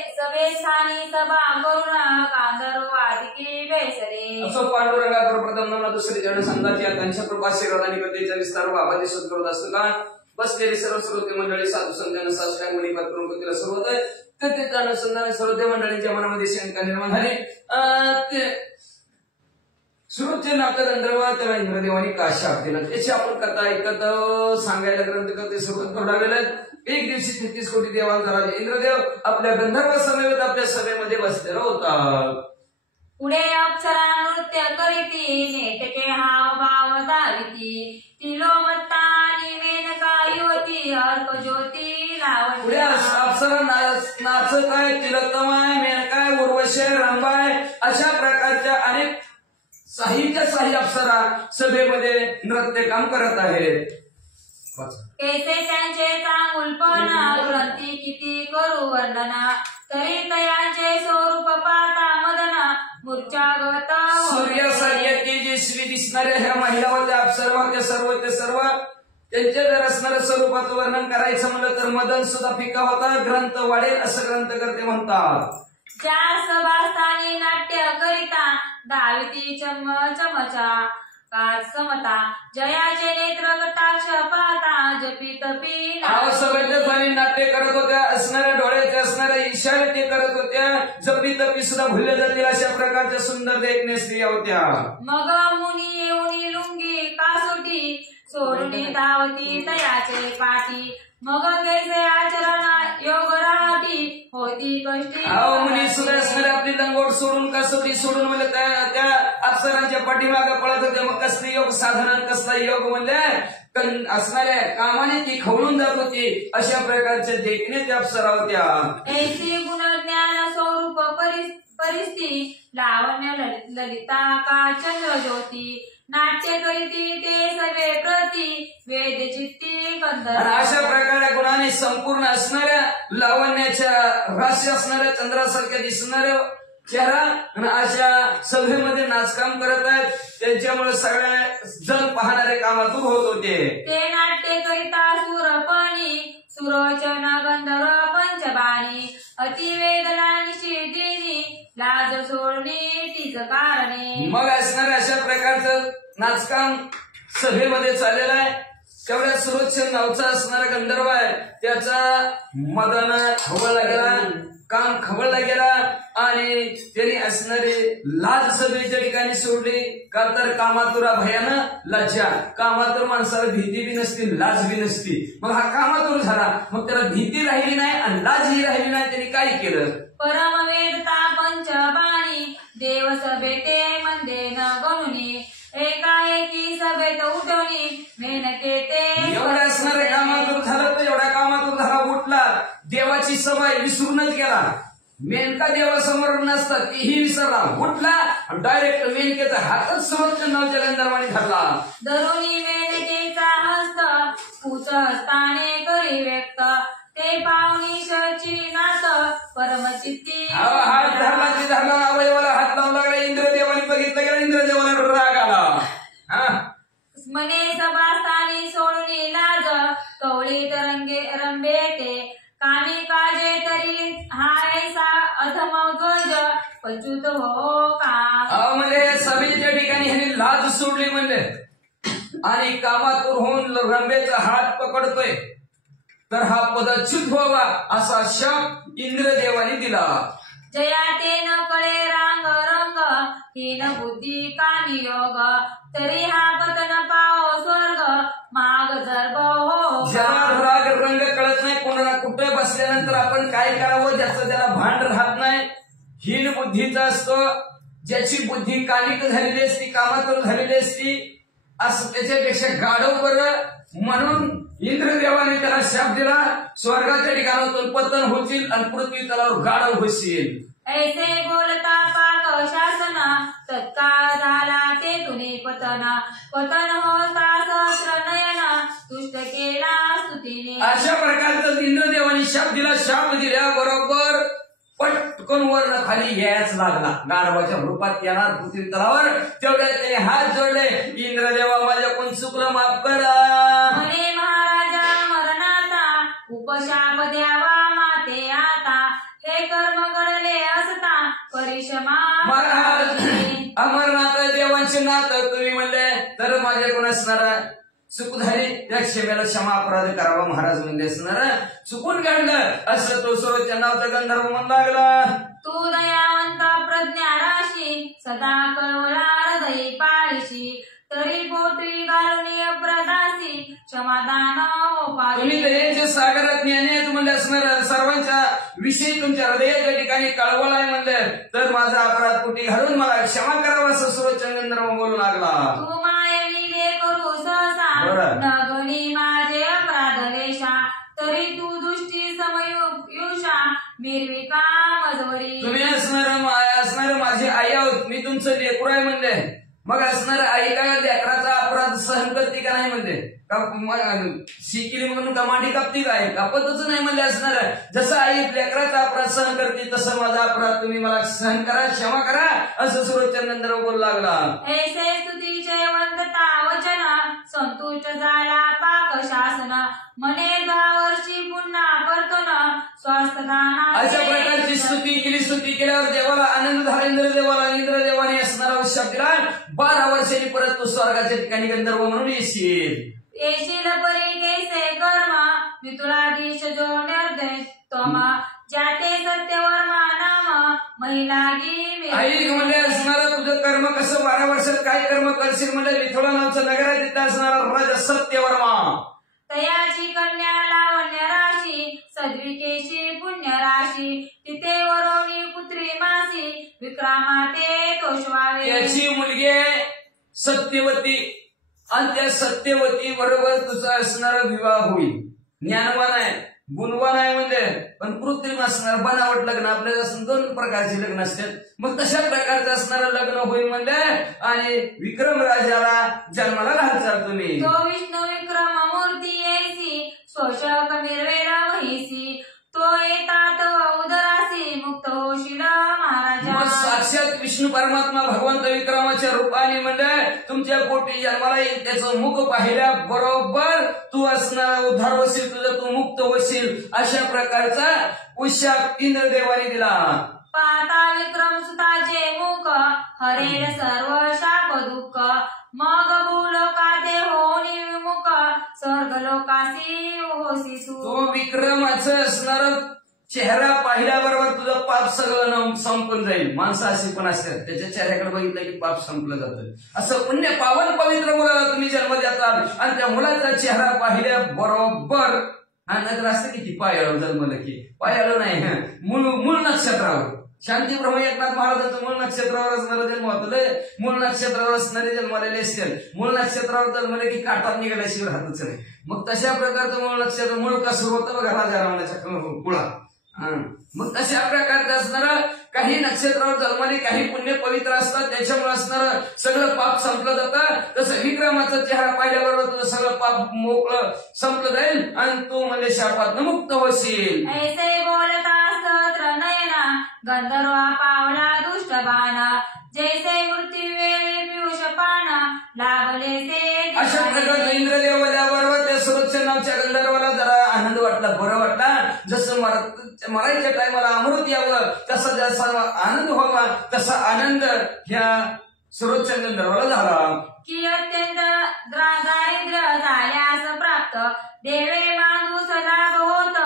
स्थानी सभा करुणा गांधर्व आदिकी बेसरे असो पांडुरंगा प्रथम नामना दुसरी जण संघाची त्यांच्या कृपाशीर्वादाने कथेचा विस्तार बाबाजी सद्गुरू असतो का बसलेले सर्व श्रोते मंडळी साधू संतांना साष्टांग मणिपात करून कथेला सुरुवात आहे कथेच्या अनुसंधाने श्रोते मंडळींच्या मनामध्ये शंका निर्माण झाली सुरोचे नाका गंधर्व त्याला इंद्रदेवानी का शाप दिला त्याची आपण कथा ऐकत सांगायला ग्रंथकथे सुरुवात करून एक दिवशी 33 कोटी देवांचा राजा इंद्रदेव आपल्या गंधर्व समेत आपल्या सभेमध्ये बसलेला होता. पुढे अप्सरा नृत्य करीती नेटके हाव भाव दाविती तिलोमत्ता आणि मेनका युवती अर्क ज्योती लावणी पुढे अप्सरा नाचत आहे तिलोत्तम आहे मेनका आहे उर्वशी आहे रंभा आहे अशा प्रकारच्या अनेक साहित्य अप्सरा सभेमध्ये नृत्य काम करत आहेत. कैसे त्यांचे चांगुलपणा ग्रंथी किती करू वर्णना तरी तयांचे स्वरूप पाहता मदना मूर्छागत सूर्यासारख्या तेजस्वी दिसणाऱ्या ह्या महिला होत्या अप्सरा होत्या सर्व त्यांच्या जर असणाऱ्या स्वरूपाचं वर्णन करायचं म्हणलं तर मदन सुद्धा फिका होता ग्रंथ वाढेल असं ग्रंथकर्ते म्हणतात. चार सभास्थानी नाट्य करिता दाविती चमचा काच समता जयाचे नेत्र कटाक्ष पाहता जपी तपी सभेच्या नाट्य करत होत्या असणाऱ्या डोळ्याचे असणाऱ्या इशारे ते करत होत्या जपी तपी सुद्धा भुलले जातील अशा प्रकारच्या सुंदर देखण्या स्त्रिया होत्या. मग मुनी येऊन लुंगी कासोटी सोडून धावती तयाचे पाठी मग कैसे आचरण योग राहती होती कष्टी मुनी सुद्धा असणारे आपली लंगोट सोडून कसोटी सोडून म्हणजे त्या अप्सरांच्या पाठीमागे पळत होत्या मग कसले योग साधना कसला योग म्हणजे असणाऱ्या कामाने ती खवळून जात होती अशा प्रकारचे देखणे त्या अप्सरा होत्या. ऐसी गुणज्ञान स्वरूप परिस्थिती लावण्य ललिता का चंद्र ज्योती नाट्य करीती ते सगळे प्रती वेद चित्ती गंधर्व अशा प्रकारे गुणाने संपूर्ण असणाऱ्या लावण्याच्या राशी असणाऱ्या चंद्रासारख्या दिसणाऱ्या चेहरा आणि अशा सभेमध्ये नाचकाम करत आहेत त्यांच्यामुळे सगळ्या जण पाहणारे कामातून होत होते. ते नाट्य करिता सुरपणी सुरोचन गंधर्व पंचबाणी अतिवेदना निषेधिनी लाज सोडणी तीच कारणे मग असणाऱ्या अशा प्रकारचं नाचकाम सभेमध्ये चाललेलं आहे. तेवढ्या सुरोचन नावचा असणारा गंधर्व आहे त्याचा मदन खवळला गेला काम खवळला गेला आणि त्यांनी असणारे लाज सभेच्या ठिकाणी सोडली का तर कामातुरा भयानं लज्जा कामातूर माणसाला भीती बी नसती लाज बी नसती मग हा कामातूर झाला मग त्याला भीती राहिली नाही आणि लाजही राहिली नाही त्यांनी काय केलं परमवेदता पंचबाणी देव सभेते मंदे न गणुनी एकाएकी सभेत उठवणी मेनके ते एवढ्या असणाऱ्या कामातून झालं तर एवढ्या कामातून झाला उठला देवाची सभा विसरूनच गेला मेनका देवासमोर नसतात तीही विसरला उठला डायरेक्ट मेनकेचा हातच सर्वोच्च नावच्या गंधर्वाने धरला धरुणी मेनकेचा हस्त पूच हस्ताने करी व्यक्त ते पाहुणी शचीनाथ परमचित्ती हात धरला ते धरला अवयवाला हात लावला लागला इंद्रदेवाने बघितलं गेला इंद्रदेवाला राग आला मने सभास्थानी सोडणी लाज कवळीत रंबेते कामी काजे तरी हायसा अधम ध्वज पचूत हो का म्हणजे सभेच्या ठिकाणी ह्यांनी लाज सोडली म्हणले आणि कामातूर होऊन रंबेचा हात पकडतोय तर हा पदच्युत व्हावा असा शाप इंद्रदेवाने दिला. जया ते न कळे रांग रंग हीन बुद्धी कामी योग तरी हा पतन पाओ स्वर्ग माग जर्ब हो. ज्याला राग रंग कळत नाही, कोणाला कुठे बसल्यानंतर आपण काय करावं ज्याचं त्याला भान राहत नाही, हीन बुद्धीचा असतो. ज्याची बुद्धी कालिक झालेली असती, कामातूर झालेली असती, असं त्याच्यापेक्षा गाढव बरं. म्हणून इंद्रदेवाने त्याला शाप दिला, स्वर्गाच्या ठिकाणातून पतन होतील आणि पृथ्वी तलावर गाढव होशील. ऐसे बोलता पाक शासन तत्काळ झाला ते तुने पतन पतन होता सहस्र नयन तुष्ट केला स्तुतीने. अशा प्रकारचा इंद्रदेवाने शाप दिला. शाप दिल्याबरोबर पटकन वर खाली यायच लागला, गाढवाच्या रूपात येणार पृथ्वी तलावर. तेवढ्या त्याने हात जोडले, इंद्रदेवा माझ्याकडून चुकलं, माफ करा. म्हणे महाराजा मरणाचा उपशाप द्यावा माते आता हे कर्म घडले असता परिश्रमा. महाराज अमरनाथ देवांचे नाथ तुम्ही म्हणले तर माझ्याकडून असणारा चूक झाली, त्या क्षमेला क्षमा अपराध करावा महाराज म्हणले असणार. चुकून काढलं असं तो सर्वोच्च नावचा गंधर्व म्हणू लागला. तू दयावंत प्रज्ञा राशी सदा कळवळा हृदयी पाळीशी तरी पोटरी घालून प्रदासी क्षमादान तुम्ही दयेचे सागरात ज्ञानी म्हणले असणार. सर्वांच्या विषयी तुमच्या हृदयाच्या ठिकाणी कळवळ आहे म्हणले तर माझा अपराध कुठे घालून मला क्षमा करावा असं सर्वोच्च गंधर्व बोलू लागला. तू मायविले करू सहसा नगणी माझे अपराध लेशा तरी तू दृष्टी समयुषा निर्विका मजवरी. तुम्ही असणार माझी आई आहोत, मी तुमचं लेकरू आहे म्हणले. मग असणार आई काय लेकराचा अपराध सहन करते का नाही म्हणले, शिकिली म्हणून कमांडी कापती काय, कापतच नाही म्हणले असणार. जसं आई लेकराचा अपराध सहन करते तसं माझा अपराध तुम्ही मला सहन करा, क्षमा करा असं सर्वोच्च गंधर्व बोलू लागला. ऐसे स्तुतीचे वंदता वचन संतुष्ट झाला पाक शासन म्हणे 10 वर्षी पुन्हा करतो न स्वास्थदाना. अशा प्रकारची स्तुती केल्यावर देवाला आनंद झाला. इंद्रदेवाने असणारा शाप दिला, 12 वर्षांनी परत तू स्वर्गाच्या ठिकाणी गंधर्व म्हणून येशील. येशील परी कैसे कर्म मी तुला दिश जो निर्देश तोम ज्याते सत्यवर्मा नाम महिला गी. आई म्हणजे असणारा तुझं कर्म कसं 12 वर्षात काय कर्म करशील म्हणजे विठोबा नावचं नगरात तिथं असणारा राजा सत्यवर्मा. तयाची कन्या लावण्य राशी सद्विकेशी पुण्य राशी तिथे वरोनी पुत्री मासी विक्रामाते तोषवावे. त्याची मुलगी सत्यवती आणि त्या सत्यवती बरोबर तुझा असणारा विवाह होईल. ज्ञानवान आहे, गुणवान आहे म्हणजे पण कृत्रिम असणार बनावट लग्न. आपल्याला 2 प्रकारचे लग्न असतात, मग तशा प्रकारचं असणारं लग्न होईल म्हणजे आणि विक्रम राजाला जन्माला घालचाल तुम्ही. तो विष्णू विक्रम मूर्ती येसी शोषक निर्वेल महिसी तो येतात उदरासी मुक्त होशील महाराजा. साक्षात विष्णू परमात्मा भगवंत विक्रमाच्या रूपाने म्हणजे तुमच्या पोटी जन्माला येईल. त्याचं मुख पाहिल्या बरोबर तू असणार उद्धार होशील, तुझं तू मुक्त होशील. अशा प्रकारचा उशाप इंद्रदेवाने दिला. पाहता विक्रम सुताचे मुख हरेल सर्व शाप दुःख मग भूलोकाते होनी विमुख स्वर्ग लोकासी होसी सु. तो विक्रमाचं असणार चेहरा पाहिल्याबरोबर तुझं पाप सगळं संपून जाईल. माणसं अशी पण असतात, त्याच्या चेहऱ्याकडे बघितलं की पाप संपलं जातं. असं पुण्य पावन पवित्र मुलाला तुम्ही जन्म देतात आणि त्या मुलाचा चेहरा पाहिल्या बरोबर आणि नगर असतं की ती पायाळू जन्मलं की पायाळू नाही मूळ नक्षत्रावर. शांती ब्रह्म एकनाथ महाराजांचं मूळ नक्षत्रावर असणारा जन्म होतं. मूळ नक्षत्रावर असणारे जन्मलेले असतील. मूळ नक्षत्रावर जन्मले की काटात निघाल्याशिवाय राहतच नाही. मग तशा प्रकारचं मूळ नक्षत्र मूळ कसं होतं बघा राजा रावणाच्या कुळात. मग तशा प्रकारचं असणारं काही नक्षत्रावर जन्मले काही पुण्य पवित्र असतात, त्याच्यामुळे असणारं सगळं पाप संपलं जातं. तसं विक्रमाचा चेहरा पाहिल्याबरोबर तुझं सगळं पाप मोकळं संपलं जाईल आणि तू म्हणजे शापातनं मुक्त होशील. ऐसे बोलता स्तोत्र नयना गंधर्वा पावला दुष्ट बाणा जैसे मृत्यू वेळी पियुष पाना लाभले से. अशा प्रकारचं इंद्रदेव बरोबर त्या सर्वोच्च नावच्या गंधर्वाला जरा आनंद वाटला, बरं वाटला. जसं मरायच्या टायमाला अमृत यावं तसा जसा आनंद व्हावा तसा आनंद ह्या सर्वोच्च गंधर्वाला झाला. की अत्यंत द्रागा देवे माणूस लाभ होत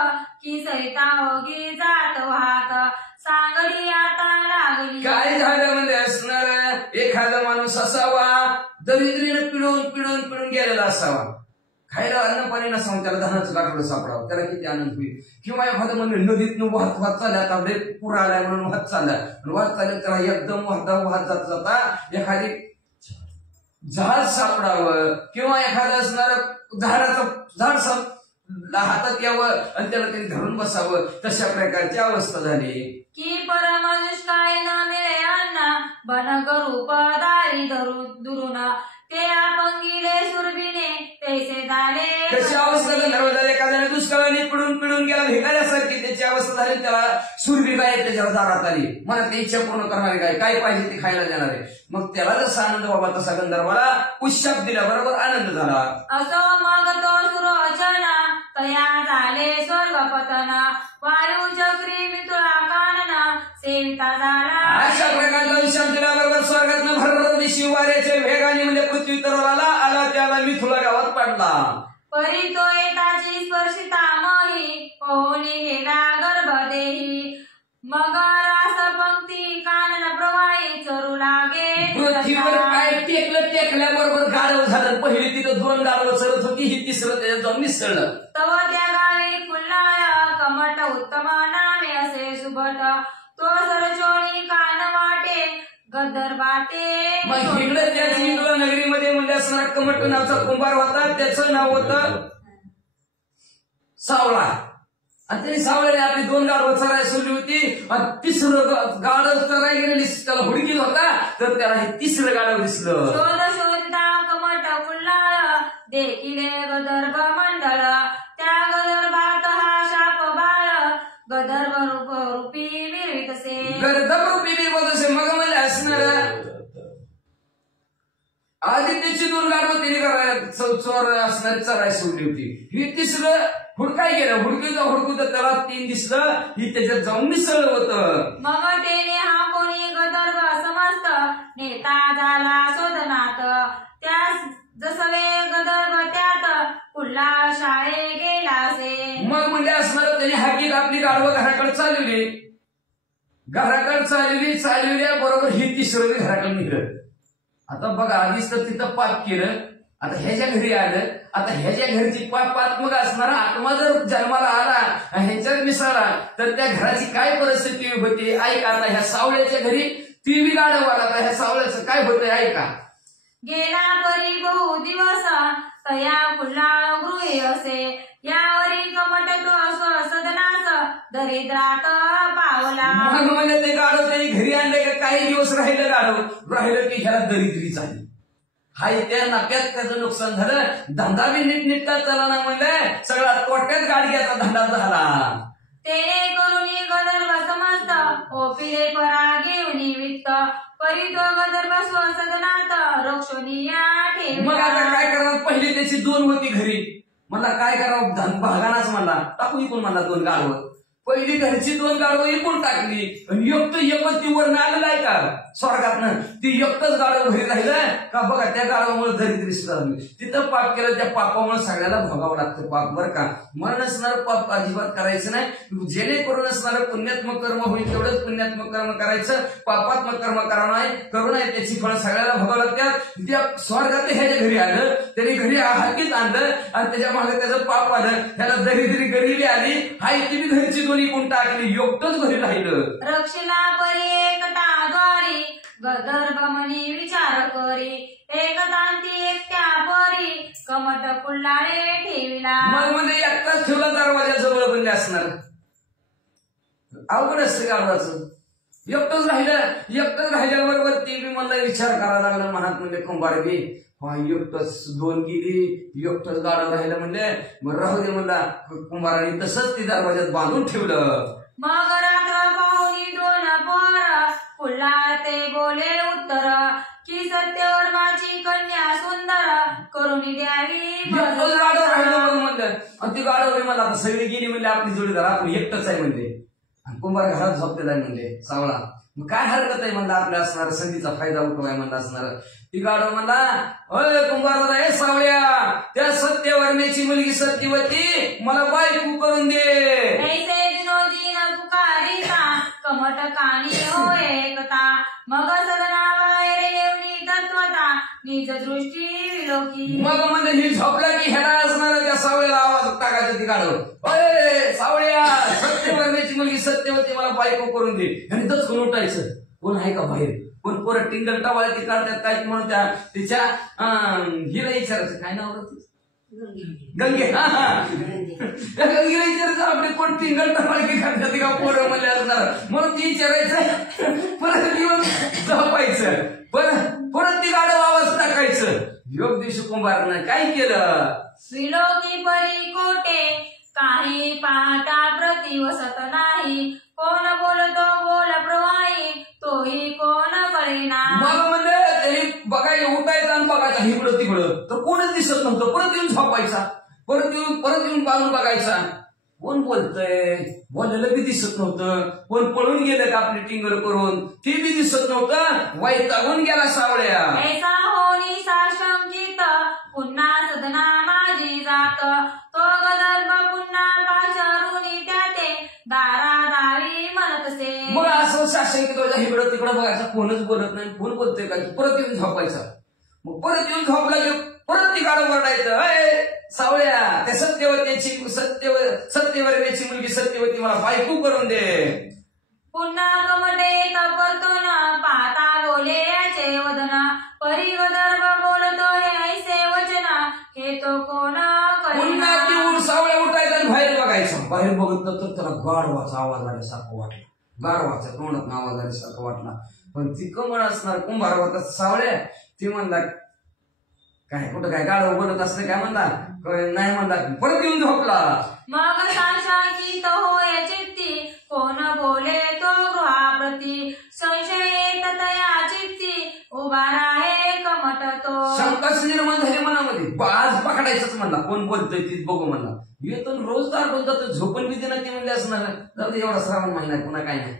की सरिता ओगी जात वाहत सांगडी आता लागली. काय झालं म्हणजे असणार एखादा माणूस असावा दरिद्रीनं पिळून गेलेला असावा, खायला अन्न पाणी नसावं, त्याला धनाचं गाठोडं सापडावं, त्याला किती आनंद होईल. किंवा एखादं म्हणजे नदीतनं वाहत चालल्या, आता पूर आलाय म्हणून वाहत चालल्या त्याला एकदम वाहत जाता एखादी झाड सापडावं किंवा एखादं असणार झाड हातात यावं आणि त्याला त्यांनी धरून बसावं, तशा प्रकारची अवस्था झाली. की परम दुष्काळी न मिळे अन्न बन करू पदारी दुरून ते अपंगिले सुरभिने तैसे झाले. कशी अवस्था झाली, एखाद्याने दुष्काळाने पिळून गेला भिकाऱ्यासारखी त्याची अवस्था झाली. त्याला सुरभी काय त्याच्या दारात आली, मला ते इच्छा पूर्ण करणारे काय पाहिजे ते खायला देणारे. मग त्याला जसा आनंद बाबा तसा गंधर्वाला उशाप दिल्याबरोबर आनंद झाला. असो मग तो सुरोचना तया झाले स्वर्गपतन वायू चक्री मितुळा कानन सेविता झाला. अशा प्रकारचा उशाप दिल्याबरोबर स्वर्गातनं भर दिशी वाऱ्याच्या वेगाने म्हणजे पृथ्वी तलावाला आला, त्याला मिथुला गावात पडला. परी तो एकाची स्पर्शिता मही होऊनी गेला गर्भदेही मग रास पंक्ती कानन प्रवाही चरू लागे. पृथ्वीवर काय टेकल्याबरोबर गाढव झालं. पहिली तिथं 2 गाढवं चरत होती, ही तिसरं त्याच्यात जाऊन मिसळलं. तव त्या गावी फुलणाळ कमट उत्तम नामे असे सुबट तो सरचोळी कान वाटे गंधर्वाते. मग इकडे त्याची इंदुला नगरीमध्ये म्हणजे असणारा कमट नावाचा कुंभार होता, त्याचं नाव होतं सावळा. आणि त्यांनी सावळ्याने आपली 2 गाढवं चरायला सोडली होती. आणि तिसरं गाढव चरायला गेलेली त्याला हुडकीत होता, तर त्याला हे तिसरं गाढव दिसलं. शोध शोधता कमट फुलणाळ देखिले गंधर्व मंडळ त्या गंधर्वात हा शाप बाळ गंधर्व रूपी विरवितसे. गंधर्व रूपी विरवितसे. मग म्हणजे असणार आधी त्याची 2 गाढवं तिने करायला चोर असणारी चरायला सोडली होती. ही तिसरं हुडकाय गेलं, हुडकूत त्याला 3 दिसलं, ही त्याच्यात जाऊन मिसळलं होतं. मग त्याने हा कोणी गंधर्व समस्त नेता झाला शोधनात त्या जसवे गंधर्व त्यात पुल्ला शाळे गेलासे. मग म्हणजे असणार त्याने हाकीत आपली गाढवं घराकडे चालवली, चालविल्या बरोबर ही तिसरं घराकडे निघत. आता बघा आधीच तर तिथं पाप केलं, आता ह्याच्या घरी आलं, आता ह्याच्या घरची पापात्मक असणारा आत्मा जर जन्माला आला ह्याच्यात मिसळला तर त्या घराची काय परिस्थिती होती ऐका. आता ह्या सावळ्याच्या घरी ती बी गाढव आला, ह्या सावळ्याचं काय होतंय ऐका. गेला परी बहु दिवस तया फुल्लाळ गृहे असे यावरी कमट तो सदनास दरिद्रात पावला. मग म्हणजे ते गाढव त्यांनी घरी आणले का काही दिवस राहिलं, गाढव राहिलं की ह्याला दरिद्री झाली. हाय त्या नाक्यात त्याचं नुकसान झालं, धंदा बी नीटनेटका चला ना म्हणलं, सगळा तोट्यात गाडग्याचा धंदा झाला. ते करुणी गंधर्व समजत ओपिले परा घेऊनी वित्त परी तो गंधर्व स्वसदनात रोक्षणीया ठेवला. मग आता काय करणार, पहिली त्याची 2 होती घरी, मला काय करावं भागानाच म्हणला टाकू इकून म्हणला 2 गाढवं. पहिली घरची 2 गाढवं इकून टाकली आणि एकच ती वर आलेला आहे का स्वर्गातनं, ती एकच गाढव घरी राहिलं का बघा. त्या गाढवामुळे दरिद्री सुधारली, तिथं पाप केलं, त्या पापामुळे सगळ्याला भोगावं लागतं पाप बरं का. म्हणून असणारं पाप अजिबात करायचं नाही. जेणेकरून असणारं पुण्यात्मक कर्म होईल तेवढंच पुण्यात्मक कर्म करायचं, पापात्मक कर्म करू नये, त्याची फळं सगळ्याला भोगावं लागतात. त्या स्वर्गात ह्याच्या घरी आलं, त्याने घरी हाकीत आणलं आणि त्याच्या मागे त्याचं पाप आलं, त्याला दरिद्री गरिबी आली, हाय ती बी घरची 2 इकून टाकली, एकटंच घरी राहिलं. रक्षिला परी एकटा द्वारी गंधर्व मनी विचार करी एकतांती एकट्या परी कमट कुल्लाळे ठेविला. मग म्हणजे एकटाच ठेवला दरवाजाजवळ बनले असणार, अवघड असतं गाढवाचं. एकटंच राहिल्याबरोबर ती बी मला विचार करायला लागला मनात, म्हणजे कुंभार बी एकटंच 2 गेली, एकटंच गाढव राहिलं म्हणजे मग राहू दे म्हणला. कुंभाराने तसंच ती दरवाजात बांधून ठेवलं. मग रात्र पाहुणी 2 पोर फुल्लाळ ते बोले उत्तर की सत्यवर्माची कन्या सुंदर करुणी द्यावी. गाढव राहिलं म्हणलं आणि ती गाढव मला आता सगळी गेली म्हणले, आपली जोडीदार आपण एकटंच आहे म्हणले. कुंभार घरात झोपलेला आहे म्हणले सावळा. मग काय हरकत आहे म्हणलं, आपल्या असणार संधीचा फायदा उठवाय म्हणलं असणार. ती गाढव म्हणला, अय कुंभार हे सावळ्या, त्या सत्यवर्मेची मुलगी सत्यवती मला बायको करून दे. ऐसे विनोदी न पुकारिता कमट कानी होय एकता मग सदना बाहेर येऊनी तत्वता निज दृष्टी विलोकी. मग म्हणजे ही झोपला की ह्याला असणार त्या सावळ्याला आवाज टाकायचा ती काढव. अरे सावळ्या सत्यवर्ण्याची मुलगी सत्यवती मला बायको करून दे. आणि तच कोण उठायचं कोण आहे का बाहेर कोण परत टिंगल टावाळ्या ती काढतात काय म्हणून त्या तिच्या हिला विचारायचं काय नाव होतं गंगे. त्या गंगेला विचारायचं आपले कोण टिंगल टावाळी काढतात का पोरं म्हणले असणार म्हणून ती विचारायचं परत येऊन झोपायचं परत ती गाडव आवाज टाकायचं. योग दिवशी कुंभारनं काय केलं विलोकी परी कोटे काही पाहता प्रतिवसत नाही कोण बोलतो बोल प्रवाही तोही कोण कळेना. मग म्हणजे तरी बघायला उठायचं आणि बघायचं इकडं तिकडं तर कोणच दिसत नव्हतं. परत येऊन झोपायचा परत येऊन बाजून बघायचा कोण बोलतंय बोललेलं बी दिसत नव्हतं. कोण पळून गेलं का आपली टिंगल करून ते बी दिसत नव्हतं. वैतागून गेला सावळ्या. ऐसा होनी साशंकित पुन्हा सदना माझी जात तो गदर्भ पुन्हा पाचारुनी त्याते दारादारी म्हणतसे. मग असं शासन की इकडं तिकडं बघायचं कोणच बोलत नाही कोण बोलतोय का परत येऊन झोपायचा. मग परत येऊन झोपला की परत ती गाडं वरडायचं अय सावळ्या त्या सत्यवतीची सत्यवर्ण्याची मुलगी सत्यवती मला बायको करून दे. पुन्हा कमटे तपरतून पाहता बोले याचे वदन परी गदर्भ बोलतो हे ऐसे वचन हे तो कोण पुन्हा ती करेना. सावळ्या उठायचा आणि बाहेर बघायचं. बाहेर बघितलं तर त्याला गाढवाचा आवाज आल्यासारखं वाटला. गाढवाचा तोंडात आवाज आल्यासारखं वाटला. पण ती कमळ असणार कुंभार होता सावळ्या ती म्हणला काय कुठं काय गाढव बोलत असलं काय म्हणला नाही म्हणला परत येऊन झोपला. मग साशांकित होय चित्ती कोण बोले तो गृहाप्रती संशय येत तया चित्ती उभा राहे कमट तो. शंकाच निर्माण झाली मनामध्ये आज पकडायचंच म्हणला कोण बोलतोय तीच बघू म्हणला. येतो रोज दार बोलतात झोपून बी देणार ते म्हणले असणार जाऊ एवढा श्रावण म्हणणार पुन्हा काय नाही.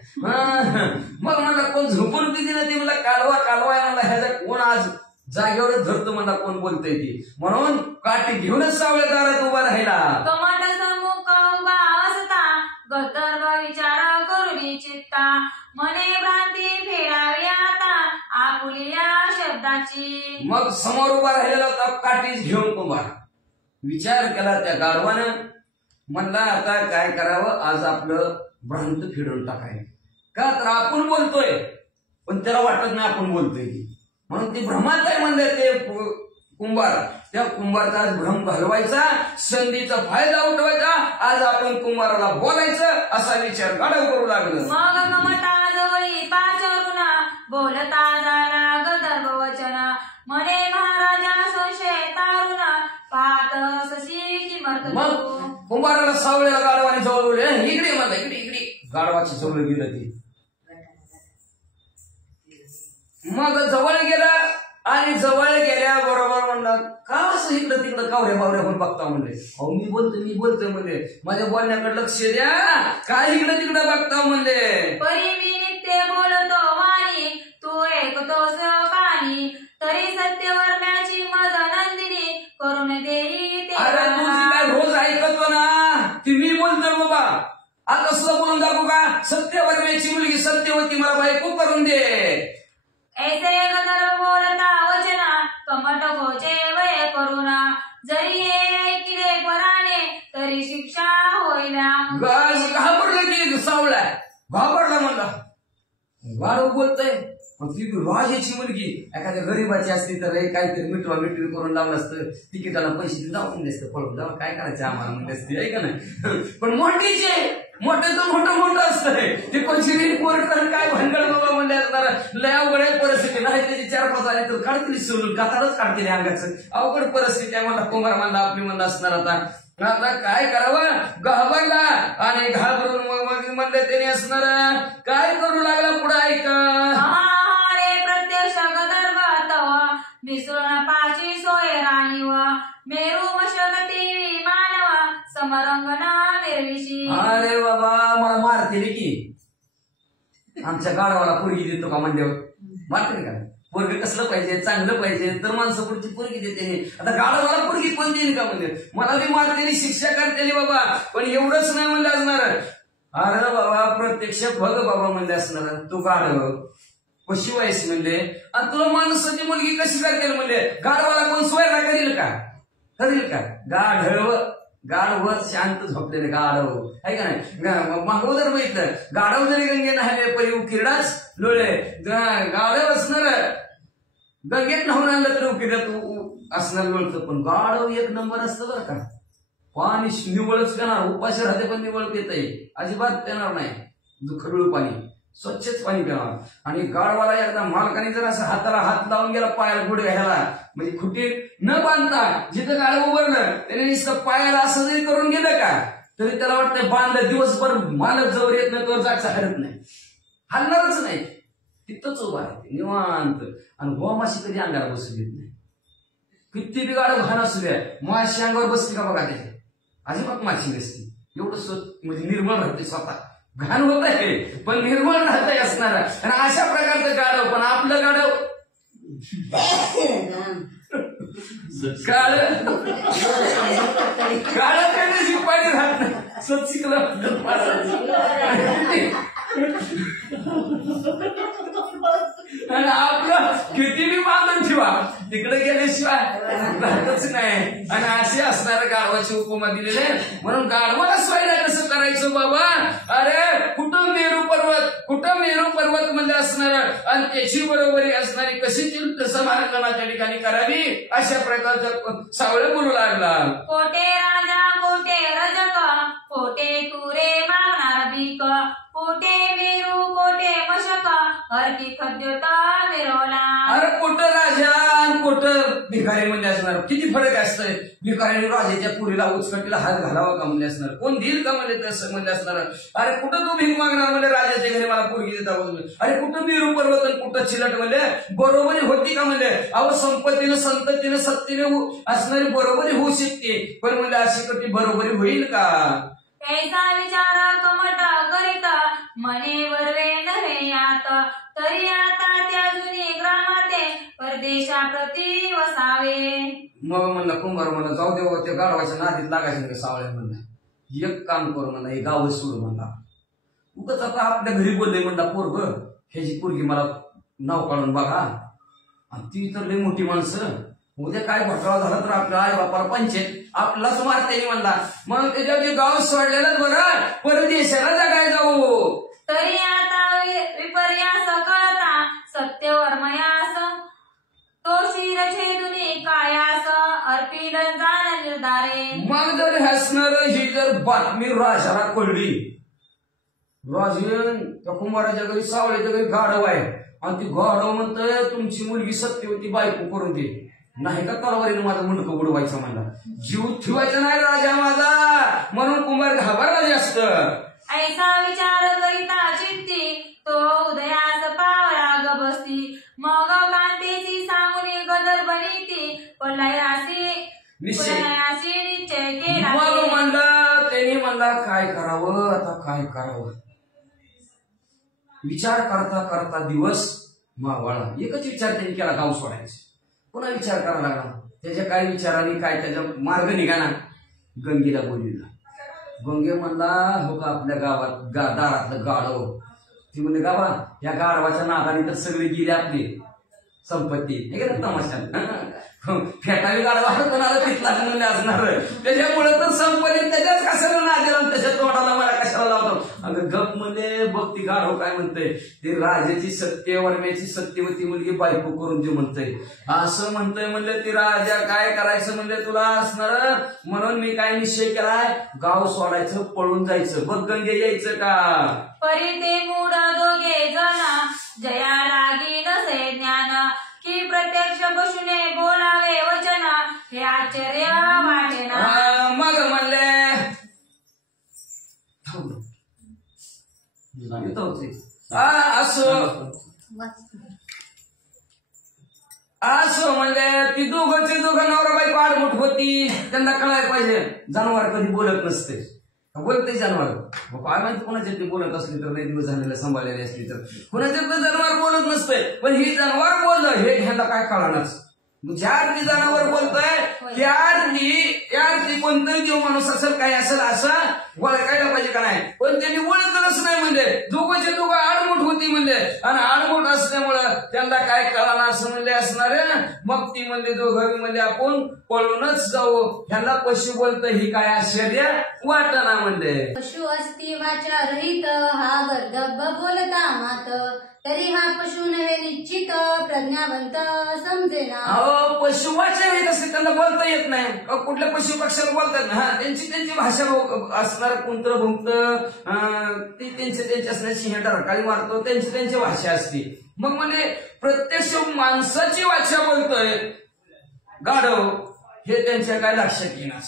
मग म्हणला कोण झोपून बी देणार ते म्हणला कालवा म्हणला ह्याचा कोण आज जागेवरच धरतो म्हणला कोण बोलतोय ती म्हणून काठी घेऊनच सावळ्या दारात उभा राहिला. कमट सम्मुख उभा असता गदर्भ विचार करुनी चित्ता मने भ्रांती फेडावी आता आपुलिया शब्दाची. मग समोर उभा राहिलेला होता काठीच घेऊन कुंभार. विचार केला त्या गाढवानं म्हणला आता काय करावं आज आपलं भ्रांत फेडून टाकाय का तर आपण बोलतोय पण त्याला वाटत नाही आपण बोलतोय म्हणून ती भ्रमात आहे म्हणले ते कुंभार. त्या कुंभारचा आज भ्रम घालवायचा संधीचा फायदा उठवायचा आज आपण कुंभाराला बोलायचं असा विचार गाढव करू लागलं. मग कमटाजवळी पाचरुण बोलता झाला गदर्भ वचन मने महाराजा संशय तारुण पाहत सशी किमर्थ. मग कुंभाराला सावळ्याला गाढवाने जवळ बोलले इकडे म्हणला इकडे गाढवाची जवळ गेलं ती. मग जवळ गेला आणि जवळ गेल्याबरोबर म्हणला का असं इकडं तिकडं कावऱ्या बावऱ्या पण बघता म्हणले. अहो मी बोलतोय म्हणले माझ्या बोलण्याकडे लक्ष द्या काय इकडं तिकडं बघता म्हणले. परी मी नित्य बोलतो वाणी तू ऐकतोस कानी तरी सत्यवर्ण्याची मज नंदिनी करून देई ते. अरे तू जी काय रोज ऐकतो ना ती मी बोलतोय बाबा आता कसं बोलून दाखवू का सत्यवर्ण्याची मुलगी सत्यवती मला बायको करून दे. ऐसे गदर्भ बोलता वचना कमट घोचे वय करुणा जरी हे ऐकिले पराने तरी शिक्षा होईना. घाबरलं की सावळा घाबरला म्हणला गाढव बोलतोय मग ती राजाची मुलगी एखाद्या गरीबाची असती तर काहीतरी मिटवी करून लावलं असतं तिकिटाला पैसे जाऊन असतं पळून जाऊ काय करायचं आम्हाला म्हणते असते आहे का नाही. पण मोठीचे मोठे तर मोठं असतंय ते पैसे कोर्ट काय भानगड बाबा म्हणले असणार लय अवघड परिस्थिती नाही त्याची 4-5 आली तर काढतील सोडून कातारच काढतील अंगाचं अवघड परिस्थिती आहे म्हणला कुंभार म्हणला आपली म्हणला असणार आता काय करावं घाबरला आणि घाबरून मग म्हणलं त्याने असणार काय करू लागला पुढे ऐका. रे प्रत्यक्ष गदर्भ तव मिसळून पाची सोय राणीव मेरू मशगती मानव समरंगना निर्विशी. अरे बाबा मला मारतील की आमच्या गाढवाला पोरगी देतो का म्हणल्यावर मारतील का पोरगी कसलं पाहिजे, चांगलं पाहिजे, तर माणसं पुढची पोरगी देते. आता गाडवाला पोरगी कोण देईन का म्हणजे, मला बी मारतेली शिक्षा करतेली बाबा, पण एवढंच नाही म्हणलं असणार. अरे बाबा प्रत्यक्ष बघ बाबा म्हणले असणार, तू गाढव कशी व्हायस म्हणले, आणि तुला माणसाची मुलगी कशी करते म्हणले. गाढवाला कोण सोयरा करील का, करील का. गाढव शांत झोपलेले गाढव आहे का नाही. मागव जर बघितलं, गाढव जरी गंगे नाहिले परी उकिरडाच लोळे, गाढव असणार गंगेत न्हाऊन आणलं तर उकिरड्यात असणार लोळतं, पण गाढव एक नंबर असतं बरं का. पाणी निवळच पिणार, उपाशी राहते पण निवळ पिता येईल, अजिबात पिणार नाही खडूळ पाणी, स्वच्छच पाणी पिणार. आणि गाढवाला एकदा मालकाने जर असं हाताला हात लावून गेला, पायाला गुड घ्यायला म्हणजे खुटी न बांधता जिथं गाढव उभारलं त्याने नुसतं पायाला असं जरी करून गेलं का, तरी त्याला वाटतं बांधलं दिवसभर मालक जवळ येत नाही तो जागचा हरत नाही, हलणारच नाही, तिथंच उभा राहते निवांत. आणि गोमाशी कधी अंगाला बसू देत नाही. किती बी गाढव घाण असू द्या, माशी अंगावर बसली का बघा त्याच्या, अजिबात माशी नसती. एवढं म्हणजे निर्मळ राहते, स्वतः घाण होत आहे पण निर्मळ राहत असणार. आणि अशा प्रकारचं गाढव, पण आपलं गाढव काळ त्याने पाणी राहत नाही, आणि आपलं किती बी बांधून ठेवा तिकडे गेल्याशिवाय राहतच नाही. आणि असे असणाऱ्या गाढवाची उपमा दिलेले. म्हणून गाढवाला सोयला कसं करायचं बाबा, अरे कुठं मेरू पर्वत म्हणजे असणार आणि त्याची बरोबरी असणारी कशी समारकणाच्या ठिकाणी करावी, अशा प्रकारचं सावळे बोलू लागला. कोटे राजा कोटे रजक, कोटे तुरे मागणार भीक, कोटे मेरू कोटे मशक, हरकी खद्योता मिरवला. अरे कुठं राजा आणि कुठं भिकारी म्हणजे असणार, किती फरक असतंय. भिकारीने राजाच्या पुरीला उचकटीला हात घालावा का म्हणजे असणार, कोण देईल का म्हणजे तसं म्हणजे असणार. अरे कुठं तू भीक मागणार म्हणजे राजाच्या घरी मला पोरगी देता म्हणजे. अरे कुठं मेरू पर्वत आणि कुठं चिलट म्हणजे बरोबरी होती का म्हणजे. अहो संपत्तीनं संततीनं सत्तेने असणारी बरोबरी होऊ शकते, पण म्हणजे अशी कधी बरोबरी होईल का. त्याचा विचार कमट करीत, मने वरवे नव्हे यात, तरी आता त्या जुनी ग्रामाते परदेशाप्रती वसावे. मग म्हणलं कुंभार म्हणलं जाऊ दे त्या गाढवाच्या नादीत लागायचं का सावळ्या म्हणलं, एक काम कर म्हणलं, हे गाव सोड म्हणला. उगाच आता आपल्या घरी बोलले म्हणला पोरग ह्याची पोरगी मला नाव काढून बघा, आणि ती तर लई मोठी माणसं, उद्या काय घोटाळा झाला तर आपल्या आई बापाला पंचायत आपलाच मारते म्हणला. मग त्याच्या गाव सोडलेलं बरं, परदेशाला जगाय जाऊ. तरी आता विपर्यास कळता सत्यवर्मयास, तो शिर छेदुनी कायास, अर्पिल जाण निर्धारे. मग जर हसणार ही जर बातमी राजाला कळली, राजन त्या कुंभाराच्या घरी सावळ्याच्या घरी गाढव आहे, आणि ती गाढव म्हणतंय तुमची मुलगी सत्यवती बायको करून दे, नाही का तलवारीनं माझं मुंडकं उडवायचं म्हणला. जीव ठेवायचा नाही राजा माझा, म्हणून कुंभार घाबरला जास्त. ऐसा विचार करिता चित्ती, तो उदयास पावला गबसती, मग कांतेची सांगुनी गदर बनीती, पलयासी निश्चय केला. मग म्हणला त्यांनी म्हणला काय करावं आता, काय करावं. विचार करता करता दिवस मावळला. एकच विचार त्यांनी केला, गाव सोडायचं. पुन्हा विचार करावा लागला. त्याच्या काय विचाराने काय त्याचा मार्ग निघाला. गंगेला बोलविला. गंगे म्हणला हो का आपल्या गावात दारातलं गाढव. ती म्हणजे गावा या गाढवाच्या नादाने तर सगळी गेली आपली संपत्ती, हे का तमाशात फेटावी गाढवा कोणाला तिथला म्हणले असणार, त्याच्यामुळे तर संपत्ती त्याच्याच कशाला नादेला, त्याच्या तोंडाला मला कशाला लावतो. अगं गप म्हणजे बघ ती गाढव काय म्हणतंय, ती राजाची सत्य वर्म्याची सत्यवती मुलगी बायको करून दे म्हणतंय, असं म्हणतंय. म्हणले ती राजा काय करायचं म्हणले तुला असणार, म्हणून मी काय निश्चय केलाय, गाव सोडायचं पळून जायचं. बघ गंगे यायचं का. परी ते मूड दोघे जण, जया लागी नसे ज्ञान, की प्रत्यक्ष बसूने बोलावे वचन, हे आश्चर्य वाटेना. मग म्हणले असो म्हणले ती दोघं नवरा बायको आडमुठ होती. त्यांना कळायला पाहिजे जनावर कधी बोलत नसते. बोलते जनावर काय माहिती कोणाच्या ते बोलत असली तर नाही दिवस झालेला सांभाळलेली असली तर कोणाच्या जनावर बोलत नसतंय पण ही जनावर बोललं हे घ्यायला काय कळणारच ज्या अर्थी जनावर बोलतोय त्या अर्थी कोणतरी देव माणूस असेल काय असेल असं ओळखायला पाहिजे का नाही पण त्यांनी ओळखलंच नाही म्हणजे दोघंचे दोघं आडमुठ होती म्हणजे आणि आडमुठ असल्यामुळं त्यांना काय कळालं असं म्हणजे असणार आहे मग ती म्हणजे दोघं म्हणजे आपण पळूनच जाऊ ह्यांना पशु बोलतं ही काय आश्चर्य वाटना म्हणजे पशु असती वाचा रहित हा गर्दभ बोलता मात तरी हा पशु नव्हे निश्चित प्रज्ञावंत समजेना. अहो पशु वाचा रहित असते त्यांना बोलता येत नाही कुठल्या पशु पक्षाला बोलतात ना त्यांची भाषा असणार कोणतं भुंकत ती त्यांची असणार सिंह डरकाळी मारतो त्यांची भाषा असते मग म्हणजे प्रत्यक्ष माणसाची भाषा बोलतोय गाढव हे त्यांच्या काय लक्षात येणार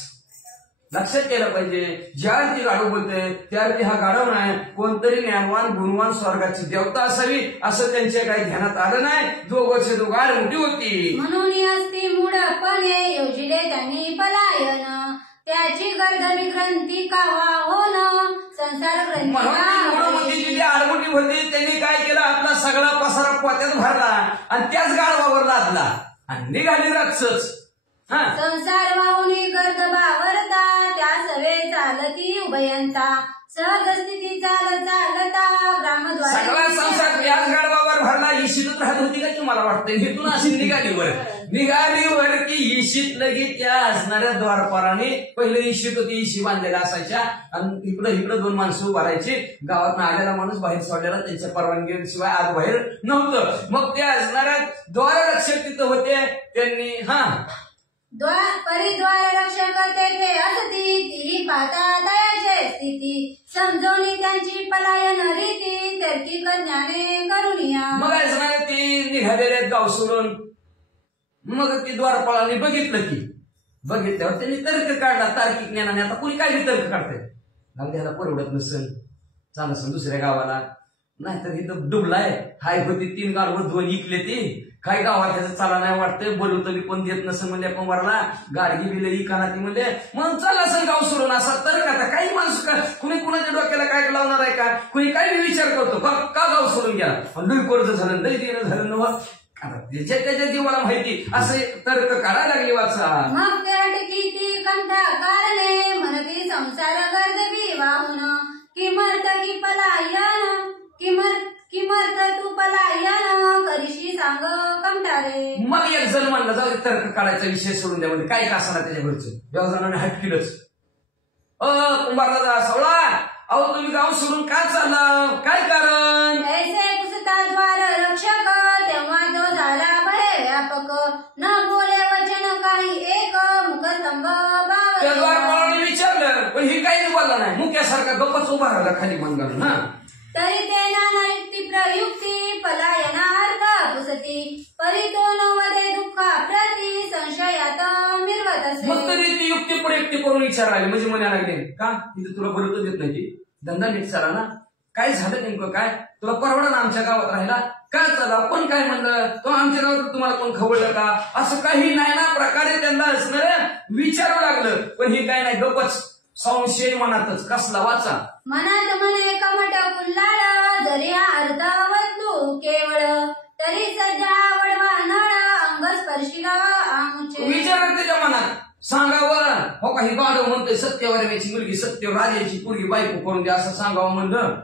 लक्षात केलं पाहिजे ज्या ती गाढव बोलते त्यावरती हा गाढव नाही कोणतरी ज्ञानवान गुणवान स्वर्गाची देवता असावी असं त्यांच्या काही ध्यानात आलं नाही दोघंचे दोघार मोठी होती म्हणून असती मूढपणे योजिले त्यांनी पलायन त्याची गर्दभी ग्रंथी कावा होणं संसार ग्रंथी आडमुठी होती त्यांनी काय केलं आपला सगळा पसारा पोत्यात भरला आणि त्याच गाढवावर लादला आणि निघाली राक्षस संसार वाहुनी गर्दभावरता त्या सवे चालती उभयंता सहज स्थिती चालता ग्रामद्वार सगळा संसार त्याच गाढवावर भरला इशितच राहत होती का मला वाटतं इथून अशी निघालीवर की इशित लगेच त्या असणाऱ्या द्वारपाराने पहिले इशित होती इशी बांधलेल्या असायच्या आणि इकडं दोन माणसं उभारायची गावात आलेला माणूस बाहेर सोडलेला त्यांच्या परवानगीशिवाय आज बाहेर नव्हतं मग त्या असणाऱ्या द्वाररक्षक तिथं होते त्यांनी परिद्वार रक्षक तेथे असती ती पाहता दयाचे स्थिती समजोनी त्यांची पलायन रीती तर्किक ज्ञाने करुनिया मग असणारे ती निघालेले गाव सोडून मग ती द्वारपाळाने बघितल्यावर त्यांनी तर्क काढला तार्किक ज्ञानाने आता कुणी काय तर्क काढतंय त्याला परवडत नसेल चाल असेल दुसऱ्या गावाला नाहीतर इथं डुबलाय हाय होती 3 गाडवं 2 इकले ती काय गावात त्याचं चाला नाही वाटतंय बोलू तरी पण देत नसेल म्हणजे आपण वरला गाडगी बिले इकाना ती म्हणजे मग चाल असं गाव सोडून असा तर का काही माणूस का कुणी कुणाच्या डोक्याला काय लावणार आहे का कुणी काही विचार करतो का गाव सोडून गेला लई कर्ज झालं लई देणं झालं नवं त्याच्या जीवाला माहिती असे तर्क काढायला लागली वाचा मग किती कंठा कारणे म्हणती संसार गर्दभी वाहून किमर्थ की पलायन किमर्थ तू पलायन करीशी सांग कंटारे मग एक जण म्हणलं जाऊ तर्क काढायचा विषय सोडून द्या म्हणजे काय का असणार त्याच्या घरचं व्यवसायाने हटकिलच कुंभारला सावळा अहो तुम्ही गाव सोडून काय चाललं काय कारण ऐसे पुसताद्वार रक्षक तेव्हा तो झाला बळे व्यापक न बोले वचन काही एक मुखस्तंभ द्वारपाळाने विचारलं पण ही काही बोलला नाही मुख्यासारखा गप्पच उभा राहिला खाली मनगाल ना तरी ते नाना युक्ती प्रयुक्ती पलायनार्थ पुसती परितोन वदे दुःखा प्रति संशयात मिरवत असे मग तरी ती युक्ती प्रयुक्ती करून विचारायला म्हणजे म्हणायला लागले का तिथे तुला बरं तर देत नाही धंदा नीट चाला ना काय झालं नेमकं काय तुला परवडा ना आमच्या गावात राहिला काय चाला पण काय म्हणलं तो आमच्या गावात तुम्हाला कोण खवळलं का असं काही नाही ना प्रकारे त्यांना असणार विचारावं लागलं पण हे काय नाही गपच संशय मनातच कसला वाचा मनात म्हणे कमट कुल्लाळ जरी अर्ध वस्तू केवळ तरी सध्या वडवा नळ अंग स्पर्शिला आमुचे विचार त्याच्या मनात सांगावं हो काही गाडव म्हणतोय सत्यवरव्याची मुलगी सत्य राजाची पोरगी बायको करून द्या असं सांगावं म्हणलं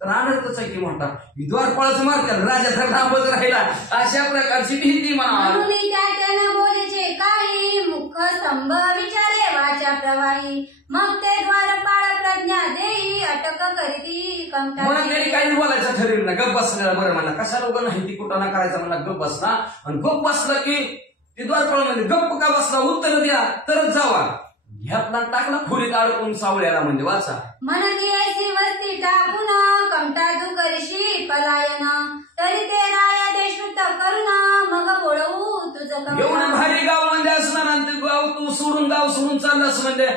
तर आनंदच आहे की म्हणता द्वारपाळाचं मारत्याल राजा तर लांबच राहिला अशा प्रकारची भीती म्हणा बोलीचे काही मुख स्तंभ विचारे वाचा प्रवाही मग ते द्वारपाळ प्रज्ञा देई अटक करीती म्हणून त्यांनी काही बोलायचं ठरवलं ना गप बसलेला बरं म्हणा कशा लोक नाही ती कुठं ना करायचा म्हणा गप बसला आणि गप बसला की ती द्वारपाळ म्हणजे गप्प का बसला उत्तर द्या तरच जावा ह्यातला टाकला खोलीत अडकून सावळ्याला म्हणजे वाचा मनती ऐसी वस्ती टाकून कमटा तू करशी पलायन तरी ते राया ते श्रुत करून मग बोलवू तुझं एवढं भारी गाव म्हणजे असणार आणि गाव तू सोडून गाव सोडून चाललास म्हणजे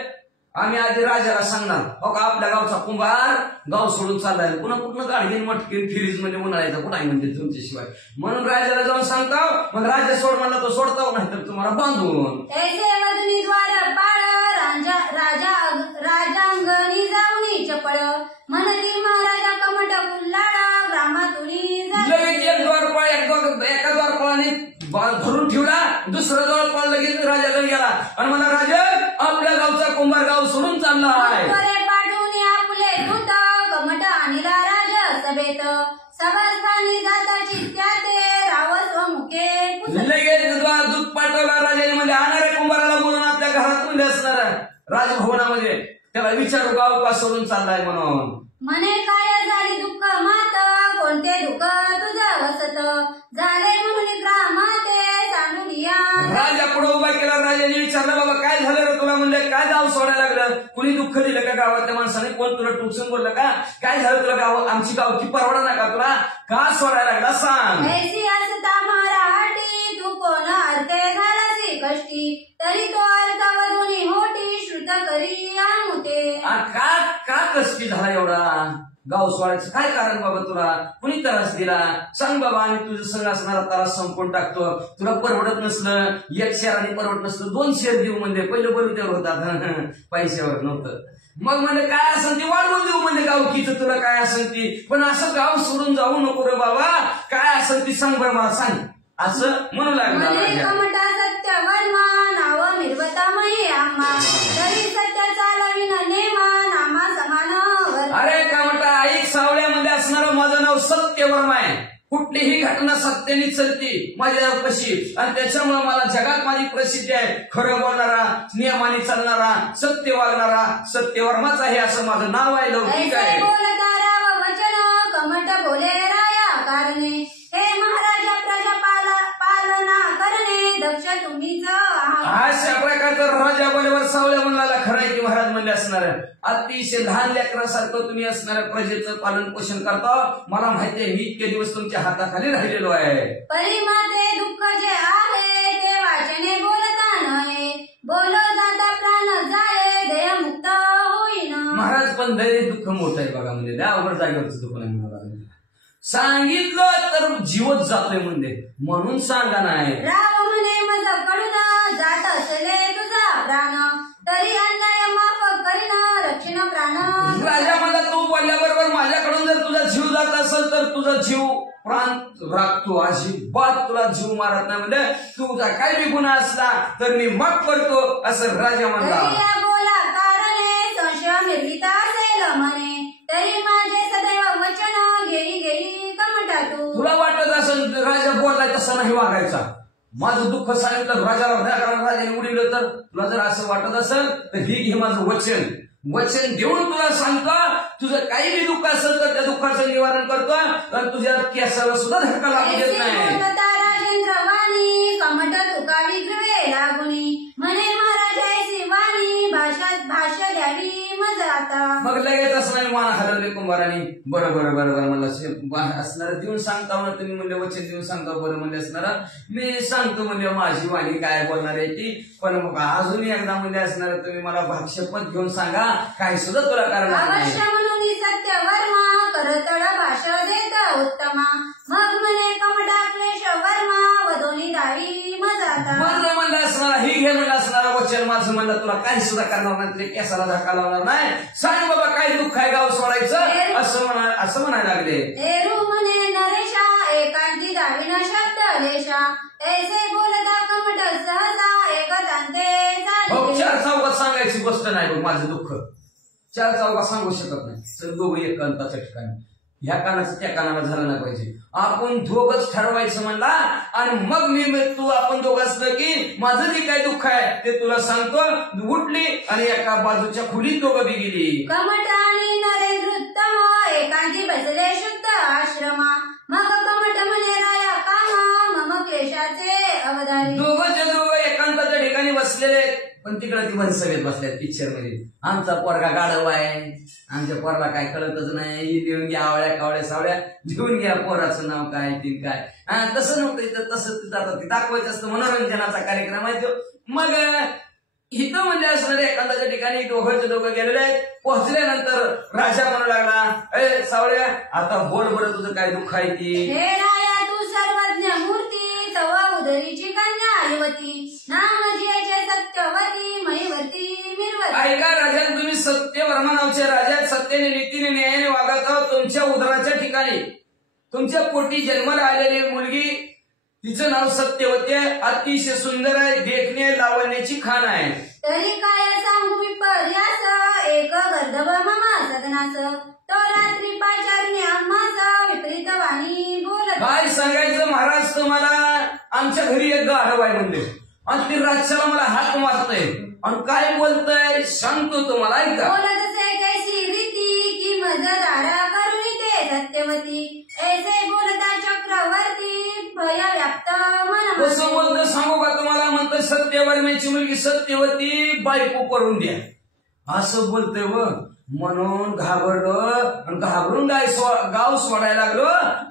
आम्ही आधी राजाला सांगणार हो का आपल्या गावचा कुंभार गाव सोडून चाललाय पुन्हा कुठलं गाडगीन मटकीन फिरीज म्हणजे उन्हाळ्याचा कुठं म्हणजे तुमच्याशिवाय म्हणून राजाला जाऊन सांगताव मग राजा सोड म्हणला तो सोडताव नाही तर तुम्हाला बांधून द्वार पाळ राजा दुसरा जवळ पाळलं लगेच राजाकडे गेला आणि मला राजा आपल्या गावचा कुंभार गाव सोडून चालला आहे. पाठवून आपुले दूत कमट आणला राज सभेत सभास्थानी जाताची त्या ते रावस व मुखे लगेच दूध पाठवला राजाने म्हणजे आणणाऱ्या कुंभाराला बोलून आपल्या घरात म्हणजे असणार राजभवनामध्ये त्याला विचारू गाव का सोडून चाललाय म्हणून. म्हणे काय झाली दुःख मात कोणते दुःख तुझं वसत झाले म्हणून ग्रामाते सांगून या. राजा पुढे उभा केला. राजाने विचारलं बाबा काय झालं रे तुला म्हणलं काय गाव सोडायला लागलं कुणी दुःख दिलं का गावातल्या माणसाने कोण तुला टुचून बोललं का काय झालं तुला गाव आमची गावची परवडा नका तुला का सोडायला लागला सांग. ऐसी असता मराठी तू कोण अर्थे झालासी कष्टी तरी तो अर्थ वधुनी होती श्रुत करी आमुते. का कष्टी झाला एवढा गाव सोडायचं काय कारण बाबा तुला कुणी त्रास दिला सांग बाबा आम्ही तुझं संघ असणारा त्रास संपवून टाकतो तुला परवडत नसलं एक शेअराने परवडत नसलं 2 शेअर देऊ म्हणजे पहिलं बरोबर होतात पैशावर नव्हतं मग म्हणजे काय असेल ती वाढवून देऊ म्हणजे गावकीचं तुला काय असेल ती पण असं गाव सोडून जाऊ नको रे बाबा काय असेल ती सांग बरं मला सांग असं म्हणू लागला. कमटा सत्य वर्मा नाव निर्वता मही आम्हा तरी सत्य चालविन नेमा नामा समान. अरे कामटा ऐक सावळ्यामध्ये असणारं माझं नाव सत्यवर्मा आहे. कुठलीही घटना सत्याने चलती माझ्या कशी आणि त्याच्यामुळे मला जगात माझी प्रसिद्धी आहे. खरं बोलणारा नियमाने चालणारा सत्य वागणारा सत्यवर्माच आहे असं माझं नाव आहे. लौकिक आहे. बोलता राव वचन कमट बोले राया कारणे हे महाराजा प्रजा पालना करणे दक्ष तुम्हीच अशा प्रकारचं राजा बरोबर सावल्या म्हणला खरं आहे की महाराज म्हणले असणार अतिशय लहान लेकरासारखं तुम्ही असणाऱ्या प्रजेचं पालन पोषण करता. मला माहिती आहे मी इतके दिवस तुमच्या हाताखाली राहिलेलो आहे. परिमाते दुःख जे आहे ते वाचने बोलता नये बोलो जाता प्राण जाळे देह मुक्त होईन. महाराज पण दैवी दुःख मोठं आहे बघा म्हणजे त्या अवघड जागेवरचं दुःख नाही म्हणाला सांगितलं तर जीवच जातोय म्हणून सांगा नाही. राव म्हणे मज कडून जात असले तुझा प्राण तरी अन्याय माफ करीन रक्षण प्राण. राजा मला तू बोलल्याबरोबर माझ्याकडून जर तुझा जीव जात असेल तर तुझा जीव प्राण राखतो अजिबात तुला जीव मारत नाही म्हणजे तुझा काय बी गुन्हा असला तर मी माफ करतो असं राजा म्हणला. बोला कारणे संशय निर्मिता असेल म्हणे तरी माझे सदैव वचन घेई कमटा तू. तुला वाटत असेल राजा बोललाय तसं नाही वागायचा. माझं दुःख सांगितलं राजाने उडीलं तर तुला जर असं वाटत असेल तर ही घे माझं वचन देऊन तुला सांगतो तुझं काही बी दुःख असेल तर त्या दुःखाचं निवारण करतो आणि तुझ्या केसाला सुद्धा धक्का लागू देत नाही. राजेंद्र वाणी कमट तुका विग्रहे लागुनी म्हणे महाराजाची वाणी भाषा द्यावी मज आता. मग लगेच असं मान हलवले कुंभाराने. बरं म्हणलं असणार देऊन सांगता म्हणून तुम्ही म्हणले वचन देऊन सांगता बरं म्हणले असणार मी सांगतो म्हणजे माझी वाणी काय बोलणार आहे ती पण मग अजूनही एकदा म्हणजे असणार तुम्ही मला भाष्यपद घेऊन सांगा काही सुद्धा तुला करणार नाही. अवश्य म्हणून सत्य वर्मा करतळ भाषा देत उत्तमा मग म्हणे कमटा क्लेश वर्मा वधोनी दावी मज आता. म्हणलं असणार ही घे म्हणलं असणार वचन माझं म्हणलं तुला काही सुद्धा करणार नाही तुला केसाला धक्का लावणार नाही. सांग बाबा काय दुःख आहे गाव सोडायचं असं म्हणायला लागले. एरू म्हणे नरेशा एकांती दाविन शब्द लेशा ऐसे बोलता कमट सहसा एकच अंते हो 4 चौकात सांगायची गोष्ट नाही बघ माझं दुःख 4 चौकात सांगू शकत नाही. सर दोघं एकांताच्या ठिकाणी ह्या कानाचं त्या कानाला झालं नाही पाहिजे. आपण दोघंच ठरवायचं म्हणला आणि मग मी तू आपण दोघं असलं की माझं जे काय दुःख आहे ते तुला सांगतो. उठली आणि एका बाजूच्या खोलीत दोघं बी गेली. कमट आणि नरेंद्रोत्तम एकांती बसले शुद्ध आश्रमा मग कमट म्हणे राया कामा मम क्लेशाचे अवधारी. दोघं एकांताच्या ठिकाणी बसलेले पण तिकडे ती मनसभेत बसल्यात पिक्चर मध्ये. आमचा पोरगा गाढव आहे आमच्या पोराला काय कळतच नाही लिहून घ्या आवळ्या कावळ्या सावळ्या लिहून घ्या पोराचं नाव काय ती काय तसं नव्हतं इथं तसं जातात दाखवायचं असतं मनोरंजनाचा कार्यक्रम आहे तो. मग इथं म्हणजे असणारे एखाद्याच्या ठिकाणी दोघं गेलेले आहेत. पोहोचल्यानंतर राजा म्हणू लागला सावळ्या आता बोल बरं तुझं काय दुःख आहे ती. हे राया तू सर्वज्ञ मूर्ती तवा उदरीची कन्या युवती नाम जियाचे सत्यवती महिवती मिरवती. ऐका राजा तुम्ही सत्यवर्मा नावचे राजा सत्याने नीतीने न्यायाने वागत आहोत. तुमच्या उदराच्या ठिकाणी तुमच्या पोटी जन्माला आलेली मुलगी तिचं नाव सत्यवती आहे, अतिशय सुंदर आहे, देखणे लावण्याची खाण आहे. तरी काय सांगू विपर्यास एक गर्दभ ममा सगनास तो रात्री पाचारणे आम्हास विपरीत वाणी बोलत. काय सांगायचं महाराज तुम्हाला, आमच्या घरी एक गाढव आहे म्हणले आणि ती रातच्याला मला हाक मारतय आणि काय बोलतय सांगतो तुम्हाला, ऐका. बोलत असे कैसी रीती की मज दारा करुणी ते सत्यवती ऐसे बोलता चक्रवर्ती भय व्याप्त मन. कसं बोलतं सांगू का तुम्हाला, म्हणतं सत्यवर्मेची मुलगी सत्यवती बायको करून द्या असं बोलतोय व म्हणून घाबरलं आणि घाबरून गाव सोडायला लागलो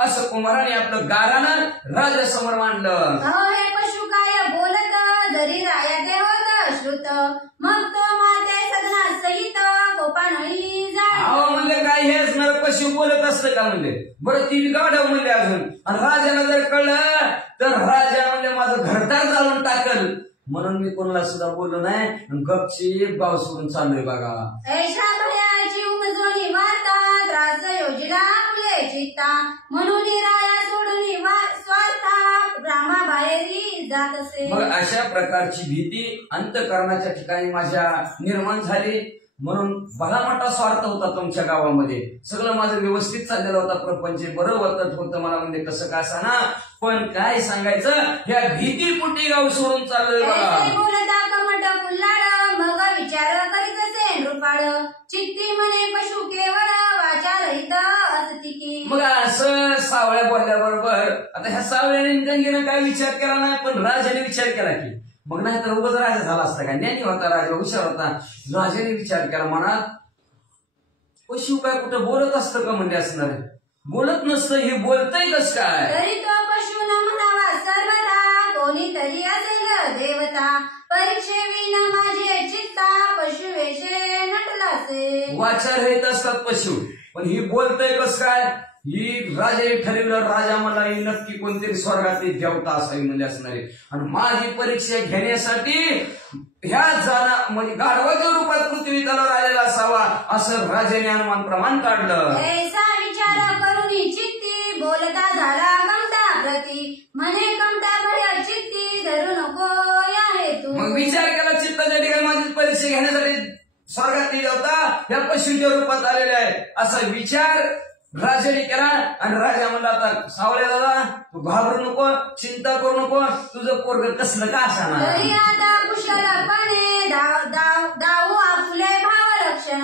असं कुमाराने आपलं गारानं राजासमोर मांडलं. हे पशु काय बोलत जरी राया ते होत श्रुत मग तो माते सदना सहित कोपानळी जाळ. अहो म्हणले काय हे असणार पशु बोलत असतं का म्हणले. बरं ती गाढव म्हणले अजून, आणि राजाला जर कळलं तर राजा म्हणले माझं घरदार जाळून टाकल, म्हणून मी कोणाला सुद्धा बोललो नाही, गपचीप गाव सोडून चाललोय बघा. ऐशा भयाची उमजोनी वार्ता त्रास योजिला मुले चित्ता म्हणून राया सोडून स्वार्था ब्राह्मा बाहेरी जात असे. मग अशा प्रकारची भीती अंतःकरणाच्या ठिकाणी माझ्या निर्माण झाली, म्हणून भला मोठा स्वार्थ होता तुमच्या गावामध्ये, सगळं माझं व्यवस्थित चाललेलं होता, प्रपंच बरं वाटत होतं मला, म्हणजे कसं का ना, पण काय सांगायचं ह्या भीतीपोटी गाव सोडून चाललोय बघा. बोलता कमट कुल्हाड मग विचार करीत असे नृपाळ चित्ती म्हणे पशु केवळ वाचा रहित असती की. मग असं सावळ्या बोलल्याबरोबर आता ह्या सावळ्याने गंगेनं काय विचार केला नाही, पण राजाने विचार केला की मग नाही तर उगाच राजा झाला असता का, ज्ञानी होता राजा, हुशार होता. राजाने विचार केला मनात, पशु काय कुठं बोलत असतं का म्हणजे असणार, बोलत नसतं, हे बोलतंय कस काय. तरी तो पशु न म्हणावा सर्वथा कोणीतरी असेल देवता परीक्षेविना माझे चित्ता पशु वेशे नटलासे. वाचार येत असतात पशु, पण ही बोलतंय कस काय, ही राजाने ठरवलं. राजा मला ही नक्की कोणतरी स्वर्गातली देवता असावी म्हणजे असणारे, आणि माझी परीक्षा घेण्यासाठी ह्या जाना म्हणजे गाढवाच्या रूपात पृथ्वी त्याला राजाला असावा असं राजाने अनुमान प्रमाण काढलं. ऐसा विचार करून चित्ती बोलता झाला कमता प्रती म्हणे कमता भय चित्ती धरू नको या हेतू. मग विचार केला चित्ताच्या ठिकाणी माझी परीक्षा घेण्यासाठी स्वर्गातली देवता ह्या पशूच्या रूपात आलेले आहे असा विचार राजाने केला. आणि राजा म्हणला आता सावळ्या दादा तू घाबरू नको, चिंता करू नको, तुझं पोरग कसलं का असणार. तरी आता कुशलपणे दाऊ आपले भाव रक्षण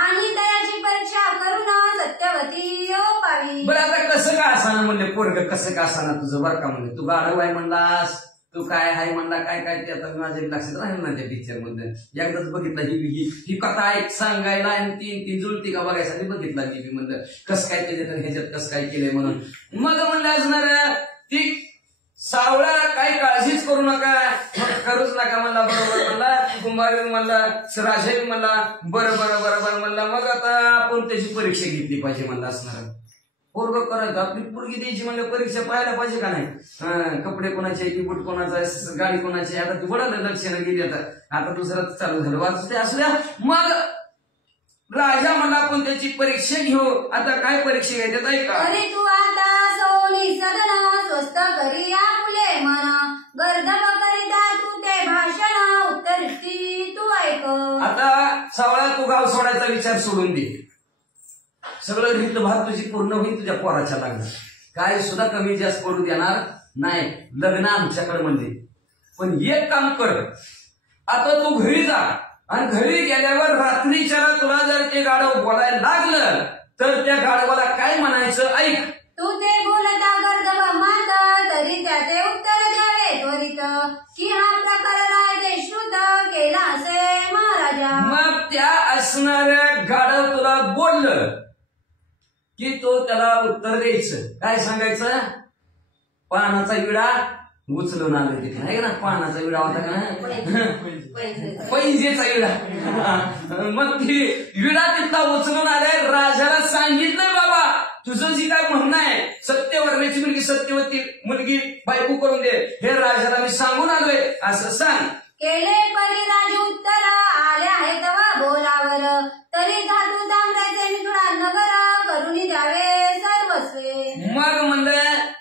आणि दयाची परीक्षा करून सत्यवती पावी. बरं आता कसं का असणार म्हणले, पोरग कसं का असणार तुझं, बरं का म्हणले. तू गाढव आहे म्हणलास, तू काय आहे म्हणला, काय काय ते आता माझ्या लक्षात राहील ना त्या पिक्चर मध्ये. एकदाच बघितला ही कथा एक सांगायला आणि ती जुळती का बघायसाठी बघितला ती म्हणलं कसं काय केलं तर ह्याच्यात कसं काय केलंय म्हणून. मग म्हणलं असणार ती सावळा काही काळजीच करू नका, करूच नका म्हणला. बरोबर म्हणला कुंभार म्हणला, राजाही म्हणला बरं बरं बरोबर म्हणला. मग आता आपण त्याची परीक्षा घेतली पाहिजे म्हणला असणार. पोरग करायचं आपली पोरगी द्यायची म्हणलं परीक्षा पाहायला पाहिजे का नाही. कपडे कोणाचे, बुट कोणाचा, गाडी कोणाची, आता ती बडा लक्षणं गेली. आता दुसरं चालू झालं वाचते असू द्या. मग राजा म्हणला आपण त्याची परीक्षा घेऊ. आता काय परीक्षा घ्यायच्यात ऐका. तरी तू आता सोनी सदन स्वस्त करी आपुले मन गर्दभ करिता तू ते भाषण उत्तरती तू ऐक. आता सावळा तू गाव सोडायचा विचार सोडून दे, सगळं रीत भात तुझी पूर्ण होईल तुझ्या पोराच्या लग्नात, काय सुद्धा कमी जास्त पडू देणार नाही. लग्न आमच्याकडे म्हणजे, पण एक काम कर, आता तू घरी जा आणि घरी गेल्यावर रात्रीच्या तुला जर ते गाढव बोलायला लागलं तर त्या गाढवाला काय म्हणायचं ऐक. तू ते बोलता गर्दभ मात तरी त्याचे उत्तर द्यावे त्वरित की हा प्रकार राजे श्रुत केला असे महाराजा. मग त्या असणाऱ्या गाढव तुला बोललं की तो त्याला उत्तर द्यायचं. काय सांगायचं, पानाचा विडा उचलून आलं तिथे आहे ना, पानाचा विडा होता का पैजेचा विडा. मग ती विडा तिथला उचलून आलाय. राजाला सांगितलं बाबा तुझं जी काय म्हणणं आहे सत्यवर्णाची मुलगी सत्यवती मुलगी बायको करून दे, हे राजाला मी सांगून आलोय असं सांग. केले परी राज उत्तर आले आहेत व बोलावर तरी धातू तांब्याचे मिथुडा नगर करून द्यावे सर्वस्वे. मग म्हणलं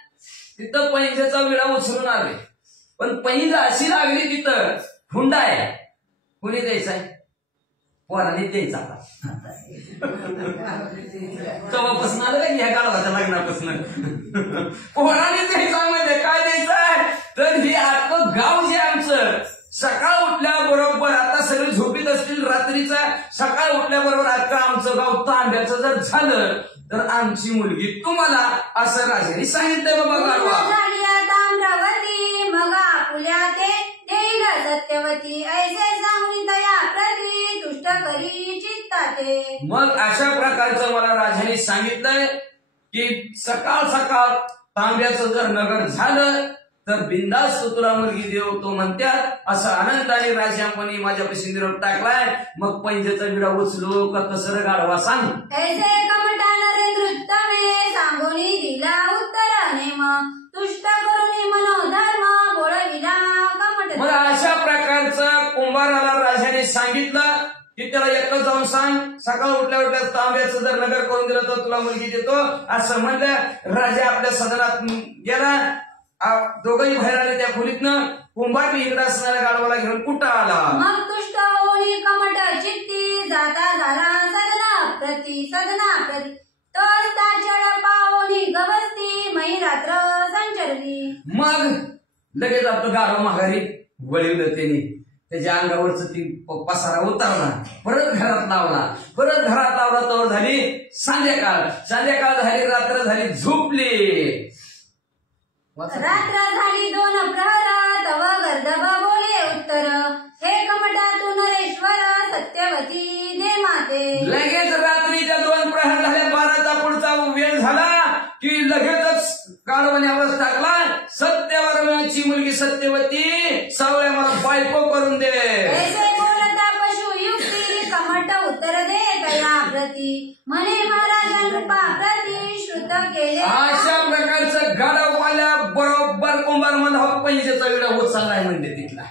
तिथं पैशाचा विडा विडा उचलून आले, पण पैंज अशी लागली तिथं हुंडा आहे. कुणी द्यायचाय? पोराने द्यायचा. तेव्हापासून आलं का ह्या गावाच्या लग्नापासून पोराने द्यायचा. म्हणजे काय द्यायचं? तर हे आत्म गाव जे आमचं, सकाळ उठल्याबरोबर, आता सगळे झोपीत असतील रात्रीचा, सकाळ उठल्याबरोबर आता आमचं गाव तांब्याचं जर झालं तर आमची मुलगी तुम्हाला, असं राजाने सांगितलंय बाबा गाढवा. ताम्रवती मग आपुल्या ते देईल सत्यवती, ऐसे सांगून दया प्रती तुष्ट करी चित्ताते. मग अशा प्रकारचं मला राजाने सांगितलंय की सकाळ सकाळ तांब्याचं जर नगर झालं तर बिंदास तुला मुलगी देव तो म्हणतात. असं आनंदाने राजांपणी माझ्यापाशी निरोप टाकलाय. मग पैंजेचा विडा उचलो का कसं गाढवा सांग. ऐसे कमटा नरेंद्र उत्तमे सांगोनी दिला उत्तराने मग तुष्ट करुणी मनोधर्म बोळविला कमट. मग अशा प्रकारचं कुंभाराला राजाने सांगितलं की त्याला एकच जाऊन सांग, सकाळ उठल्या उठल्या तांब्याचं जर नगर करून दिलं तर तुला मुलगी देतो, असं म्हणलं. राजा आपल्या सदनात गेला. दोघंही बाहेर आले त्या खोलीतनं. कुंभार इकडे असणाऱ्या गाढवाला घेऊन कुठं आला. मग तुष्ट होणी कमट चित्ती जाता झाला सदना प्रती तोच ताचळ पावोनी गवस्ती मै रात्र संचरली. मग लगेच आपलं गाढव माघारी वळवलं त्याने. त्याच्या अंगावरच ती पसारा उतरला, परत घरात लावला तर झाली संध्याकाळ झाली, रात्र झाली, झोपली. रात्र झाली 2 प्रहर तव गर्दभ बोले उत्तर, हे कमटा तू नरेश्वर सत्यवती दे माते. लगेच रात्रीच्या 2 प्रहर झाले, 12चा पुढचा वेळ झाला की लगेचच गाढवाने आवाज टाकला, सत्यवर्णाची मुलगी सत्यवती सावळ्या मला बायको करून दे. ऐसे बोलता पशु युक्ती कमट उत्तर दे तया प्रती, म्हणे महाराजांकृपा प्रती श्रुत केले. अशा प्रकारचं गाढववाल्या बरोबर कुंभार मला पैंजेचा विडा उचललाय म्हणते तिथला.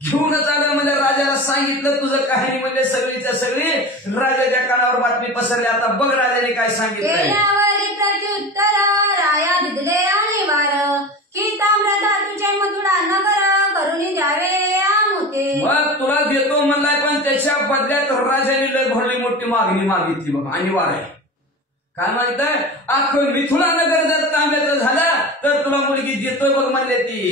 घेऊनच आलं. म्हणजे राजाला सांगितलं तुझं कहाणी म्हणजे सगळीच्या सगळी राजाच्या कानावर बातमी पसरली. आता बघ राजाने काय सांगितलं. प्रत्युत्तर राया भिजले आणि वार, की ताम्रता तुझे मथुरा नगर करून द्यावे आमुते. मग तुला देतो म्हणलाय, पण त्याच्या बदल्यात राजाने लय भरली मोठी मागणी मागितली बघ. आणि वार आहे काय माहितय, अख्खं मिथुना नगर जर तांब्याचं झालं तर तुला मुलगी देतोय बघ म्हणले ती.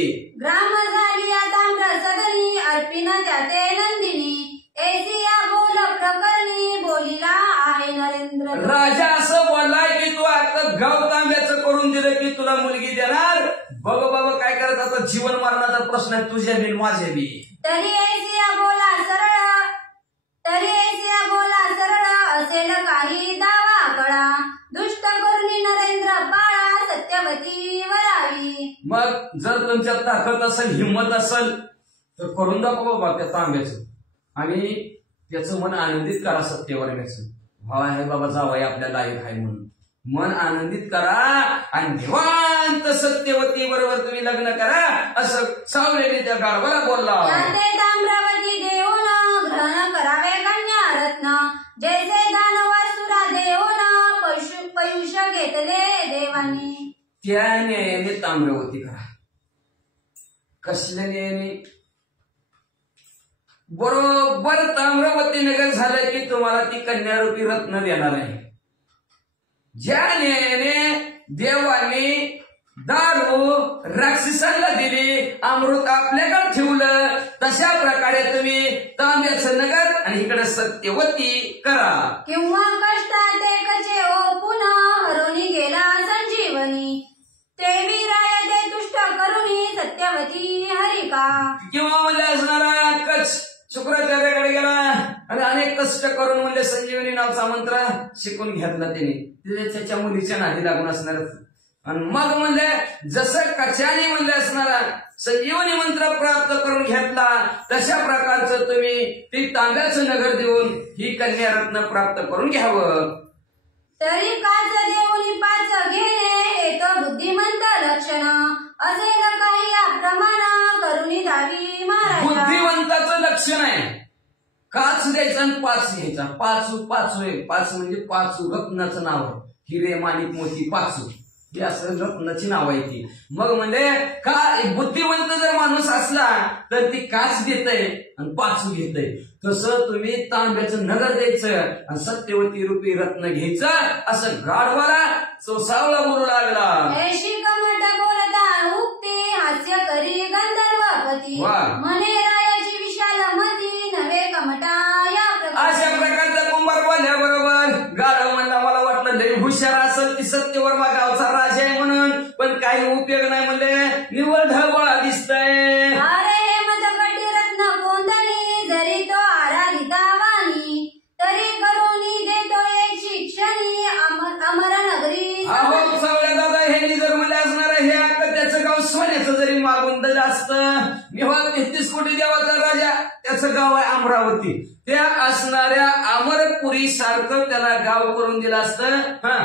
ग्राम झाली ताम्र सदनी अर्पिन जाते नंदिनी, एसिया बोल प्रकरणी बोलिला आहे नरेंद्र. राजा असं बोललाय की तू आता गाव तांब्याचं करून दिलं की तुला मुलगी देणार. बघ बाबा काय करत, आता जीवन मरणाचा प्रश्न आहे तुझ्या बी माझ्या बी. तरी एसिया बोला सरळ असेल काही दावा कळा, दुष्ट करुणी नरेंद्र बाळा सत्यवती वरावी. मग जर तुमच्यात ताकद असेल, हिंमत असेल तर करून दाखवा बाबा त्या तांब्याचं, आणि त्याचं मन आनंदित करा सत्यवर्णाचं. भाव आहे बाबा जावाई आपल्या लायक आहे म्हणून मन आनंदित करा आणि निवांत सत्यवती बरोबर तुम्ही लग्न करा, असं सावलेने त्या गाढवाला बोलला. ताम्रवती देऊन ग्रहण करावे कन्या रत्न, जैसे दानवासुरा देऊन पयुष घेतले देवानी. त्या न्यायाने ताम्रवती करा. कसल्या न्यायाने? बरोबर ताम्रवती नगर झालं की तुम्हाला ती कन्यारूपी रत्न देणार आहे. ज्या न्यायाने देवाने दारू राक्षसांना दिली, अमृत आपल्याकडे ठेवलं, तशा प्रकारे तुम्ही तांब्याचं नगर आणि इकडे सत्यवती करा. किंवा कष्टाते कचे ओ पुन्हा हरुणी गेला संजीवनी, तेवी राय ते तुष्ट करुणी सत्यवती हरिका. किंवा म्हणजे असणारा कच शुक्राचार्याकडे गेला आणि अनेक कष्ट करून म्हणजे संजीवनी नावचा मंत्र शिकून घेतला त्याने, त्याच्या मुलीच्या नादी लागून असणार. आणि मग म्हणजे जसं कच्याने म्हणजे असणारा संजीवनी मंत्र प्राप्त करून घेतला, तशा प्रकारचं तुम्ही ती तांब्याचं नगर देऊन ही कन्या रत्न प्राप्त करून घ्यावं. तरी काच देऊनी पाच घेणे एक बुद्धिमंत लक्षण, असेल काही प्रमाण करुणी जावी महाराज. बुद्धिवंताचं लक्षण आहे काच द्यायचा आणि पाच घ्यायचा. पाचू म्हणजे पाचू रत्नाचं नाव आहे. हिरे माणिक मोती पाचू. ही असं रत्नाची नाव आहे ती. मग म्हणजे का बुद्धिवंत जर माणूस असला तर ती काच देतय आणि पाचू घेतय. तसं तुम्ही तांब्याचं नगर द्यायचं आणि सत्यवती रूपी रत्न घ्यायचं असं गाढवाला सोसावला बोलू लागला. ऐशी कमट बोलता उक्ती हास्य करी गंधर्वपती वा. मने रायाची विशाल मती नवे कमटा या अशा प्रकारचा कुंभार बोलल्याबरोबर गाढव म्हणला मला वाटलं लय हुशार असेल ती सत्यवर्मा गावचा राजा आहे म्हणून, पण काही उपयोग नाही म्हणले निवळ ढगोळा दिसतंय. अरे हेमंतकटी रत्न कोंदणी जरी तो आराधिता वाणी तरी करोनी देतो एक शिक्षणी अमर नगरी. अहो सावळ्या दादा ह्यांनी जर म्हणले असणार हे आता त्याचं गाव सोन्याचं जरी मागून दिलं असतं. निव्वळ 33 कोटी देवाचा राजा त्याचं गाव आहे अमरावती. त्या असणाऱ्या अमरपुरी सारखं त्याला गाव करून दिलं असतं. हा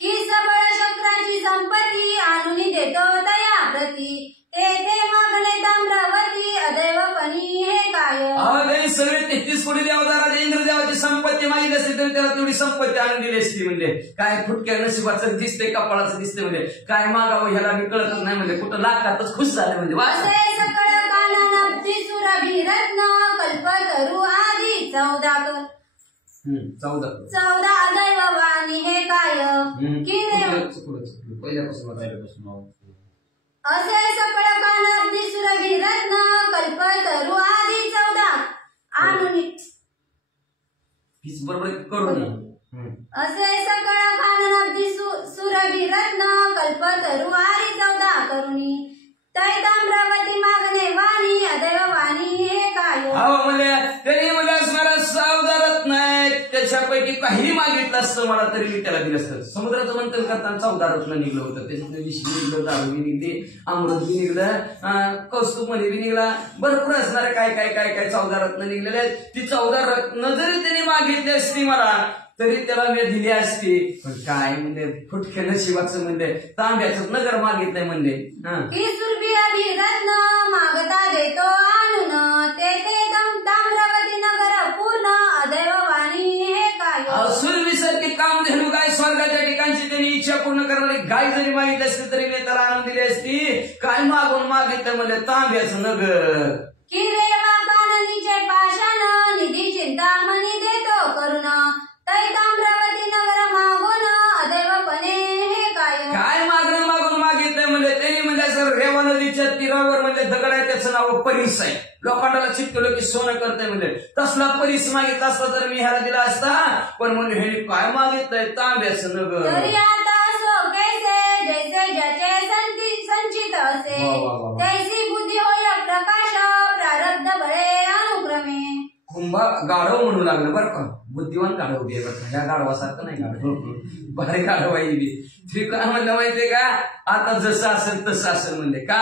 की सबळ शक्राची संपत्ती आणून देतो तया प्रती तेथे मागणे ताम्रवती अदैवपणी हे काय. अरे सगळे 33 कोटी देवाचा राजा इंद्रदेवाची संपत्ती मागितली असती तर त्याला तेवढी संपत्ती आणून दिली असती. म्हणजे काय फुटक्या नशिबाचं दिसते कपाळाचं दिसते म्हणजे काय मागावं ह्याला मी कळतच नाही म्हणजे कुठं लाखातच खुश झाले म्हणजे असे सकळ काननाब्धी सुरभिरत्न कल्पतरू आधी 14 अदैववाणी हे काय. की पहिल्यापासून असे सकळ काननाब्धी सुरभिरत्न कल्पतरू आधी 14 आणून हीच बरोबर करून असे सकळ काननाब्धी सुरभिरत्न कल्पतरू आधी 14 करुणी तै ताम्रवती मागणे वाणी अदैववाणी हे काय. अहो म्हणजे तरी मला असणारा सावधानच नाही त्याच्यापैकी काही मागितलं असतं मला तरी मी त्याला दिलं असतं. समुद्राचं मंथन करताना 14 रत्न निघलं होतं. त्याच्यातलं विष निघलं, दारू बी निघली, अमृत बी निघलं, कौस्तुभ मध्ये बी निघला, भरपूर असणारे काय काय काय काय 14 रत्न निघलेले आहेत. ती 14 रत्न जरी त्यांनी मागितली असती मला तरी त्याला मी दिली असती. पण काय म्हणजे फुटके नशिबाचं म्हणजे तांब्याचं नगर मागितलंय म्हणजे. की सुरभी अभिरत्न मागता देतो आणून तेथे ताम्रवती नगर पूर्ण अदैववाणी हे काय. सुरवीसारखी काम धेनू गाय स्वर्गाच्या ठिकाणची त्यांनी इच्छा पूर्ण करणारी गाय जरी मागितली असती तरी मी त्याला आणून दिली असती. काय मागून मागितलं म्हणजे तांब्याचं नगर. की रेवा काननीचे पाषाण निधी चिंतामणी देतो करुण तै ताम्रवती नगर मागून अदैवपणे हे काय. काय मागणं मागून मागितलंय म्हणजे त्यांनी म्हणजे असं रेवा नदीच्या तीरावर म्हणजे दगड आहे त्याचं नाव परीस आहे. लोखंडाला चिटकलं की सोनं करतंय म्हणजे तसला परीस मागितला असता तर मी ह्याला दिला असता. पण म्हणजे हे काय मागितलंय तांब्याचं नगर. तरी आता असो कैसे जैसे ज्याचे संचित असे तैसी बुद्धी होय प्रकाश प्रारब्ध बळे अनुक्रमे. कुंभा गाढव म्हणू लागलं बरं का. बुद्धिवान गाढव बी बरं का. ह्या गाढवासारखं नाही गाढव भारी गाढव आहे बी. ती काय म्हणलं माहितीये का आता जसं असेल तसं असेल म्हणजे का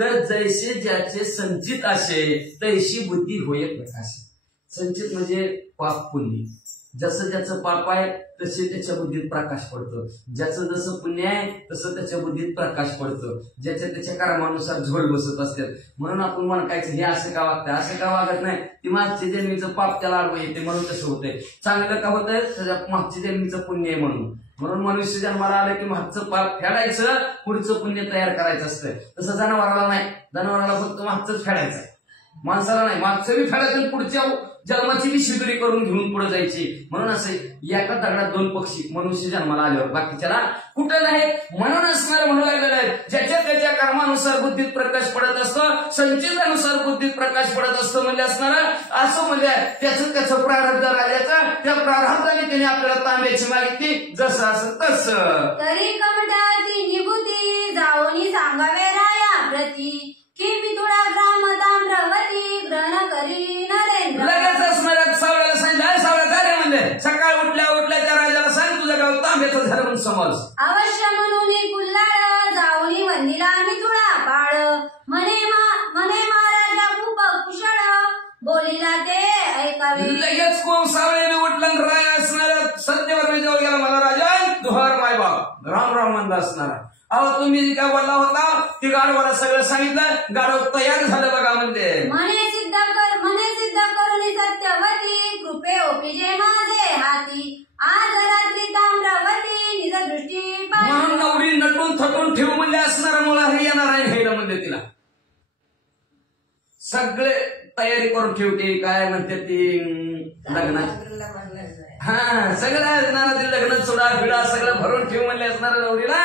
तर जैसे ज्याचे संचित असे तैशी बुद्धी होय प्रकाश. संचित म्हणजे पाप पुण्य. जसं ज्याचं पाप आहे तसे त्याच्या बुद्धीत प्रकाश पडतो. ज्याचं जसं पुण्य आहे तसं त्याच्या बुद्धीत प्रकाश पडतो. ज्याच्या त्याच्या कर्मानुसार झोड बसत असतात. म्हणून आपण म्हणायचं हे असं का वागतं असं का वागत नाही. ती मागच्या जन्मीचं पाप त्याला आडवं येते म्हणून तसं होतंय. चांगलं का होतंय त्याच्या मागच्या जन्मीचं पुण्य आहे म्हणून. म्हणून मनुष्य जन्माला आलं की मागचं पाप फेडायचं पुढचं पुण्य तयार करायचं असतं. तसं जनावराला नाही. जनावराला फक्त मागचंच फेडायचं. माणसाला नाही मागचं बी फेडायचं पुढच्या जन्माची बी शिदुरी करून घेऊन पुढे जायची. म्हणून असे एका दगडात 2 पक्षी मनुष्य जन्माला आल्यावर बाकीच्याला कुठं नाही. म्हणून असणार म्हणू लागलेलं आहे ज्याच्या त्याच्या कर्मानुसार बुद्धीत प्रकाश पडत असतो. संचितानुसार बुद्धीत प्रकाश पडत असतो म्हणजे असणार असं म्हणजे त्याचं प्रारब्ध राजाचं त्या प्रारब्धाने त्याने आपल्याला तांब्याची मागितली जसं असं तसं. तरी कमटाची निभूती जाऊनी सांगावे राया प्रती की मी तुला ग्राम ताम्रवती ग्रहण करी नरेंद्र. लगेच असणाऱ्या सावळ्याला सांगितलं सावळ्या झाले म्हणजे सकाळ उठल्या त्या राजाला सांग तुझं गाव तांब्याचं झालं म्हणून समज. अवश्य म्हणून कुल्लाळ जाऊनी वंदिला मी तुला पाळ म्हणे महाराजा खूप कुशळ बोलिला ते ऐकावे. लगेच कोण सावळ्याने उठलं राय असणाऱ्या सत्यवर जवळ गेला मला राजा तुहार माय बाप राम राम म्हणला असणारा. अहो तुम्ही काय बोलला होता ती गाढवाला सगळं सांगितलं. गाढव तयार झालं बघा म्हणते. म्हणे सिद्ध करून सत्यवती कृपे ओपिजे माझे हाती आज रात्री ताम्रवती निज दृष्टी म्हणून नवरी नट सगळे तयारी करून ठेवते. काय म्हणते ती लग्नाची, हा सगळं लग्नाला ते लग्न सोडा बिडा सगळं भरून ठेव म्हणले असणार नवरीला.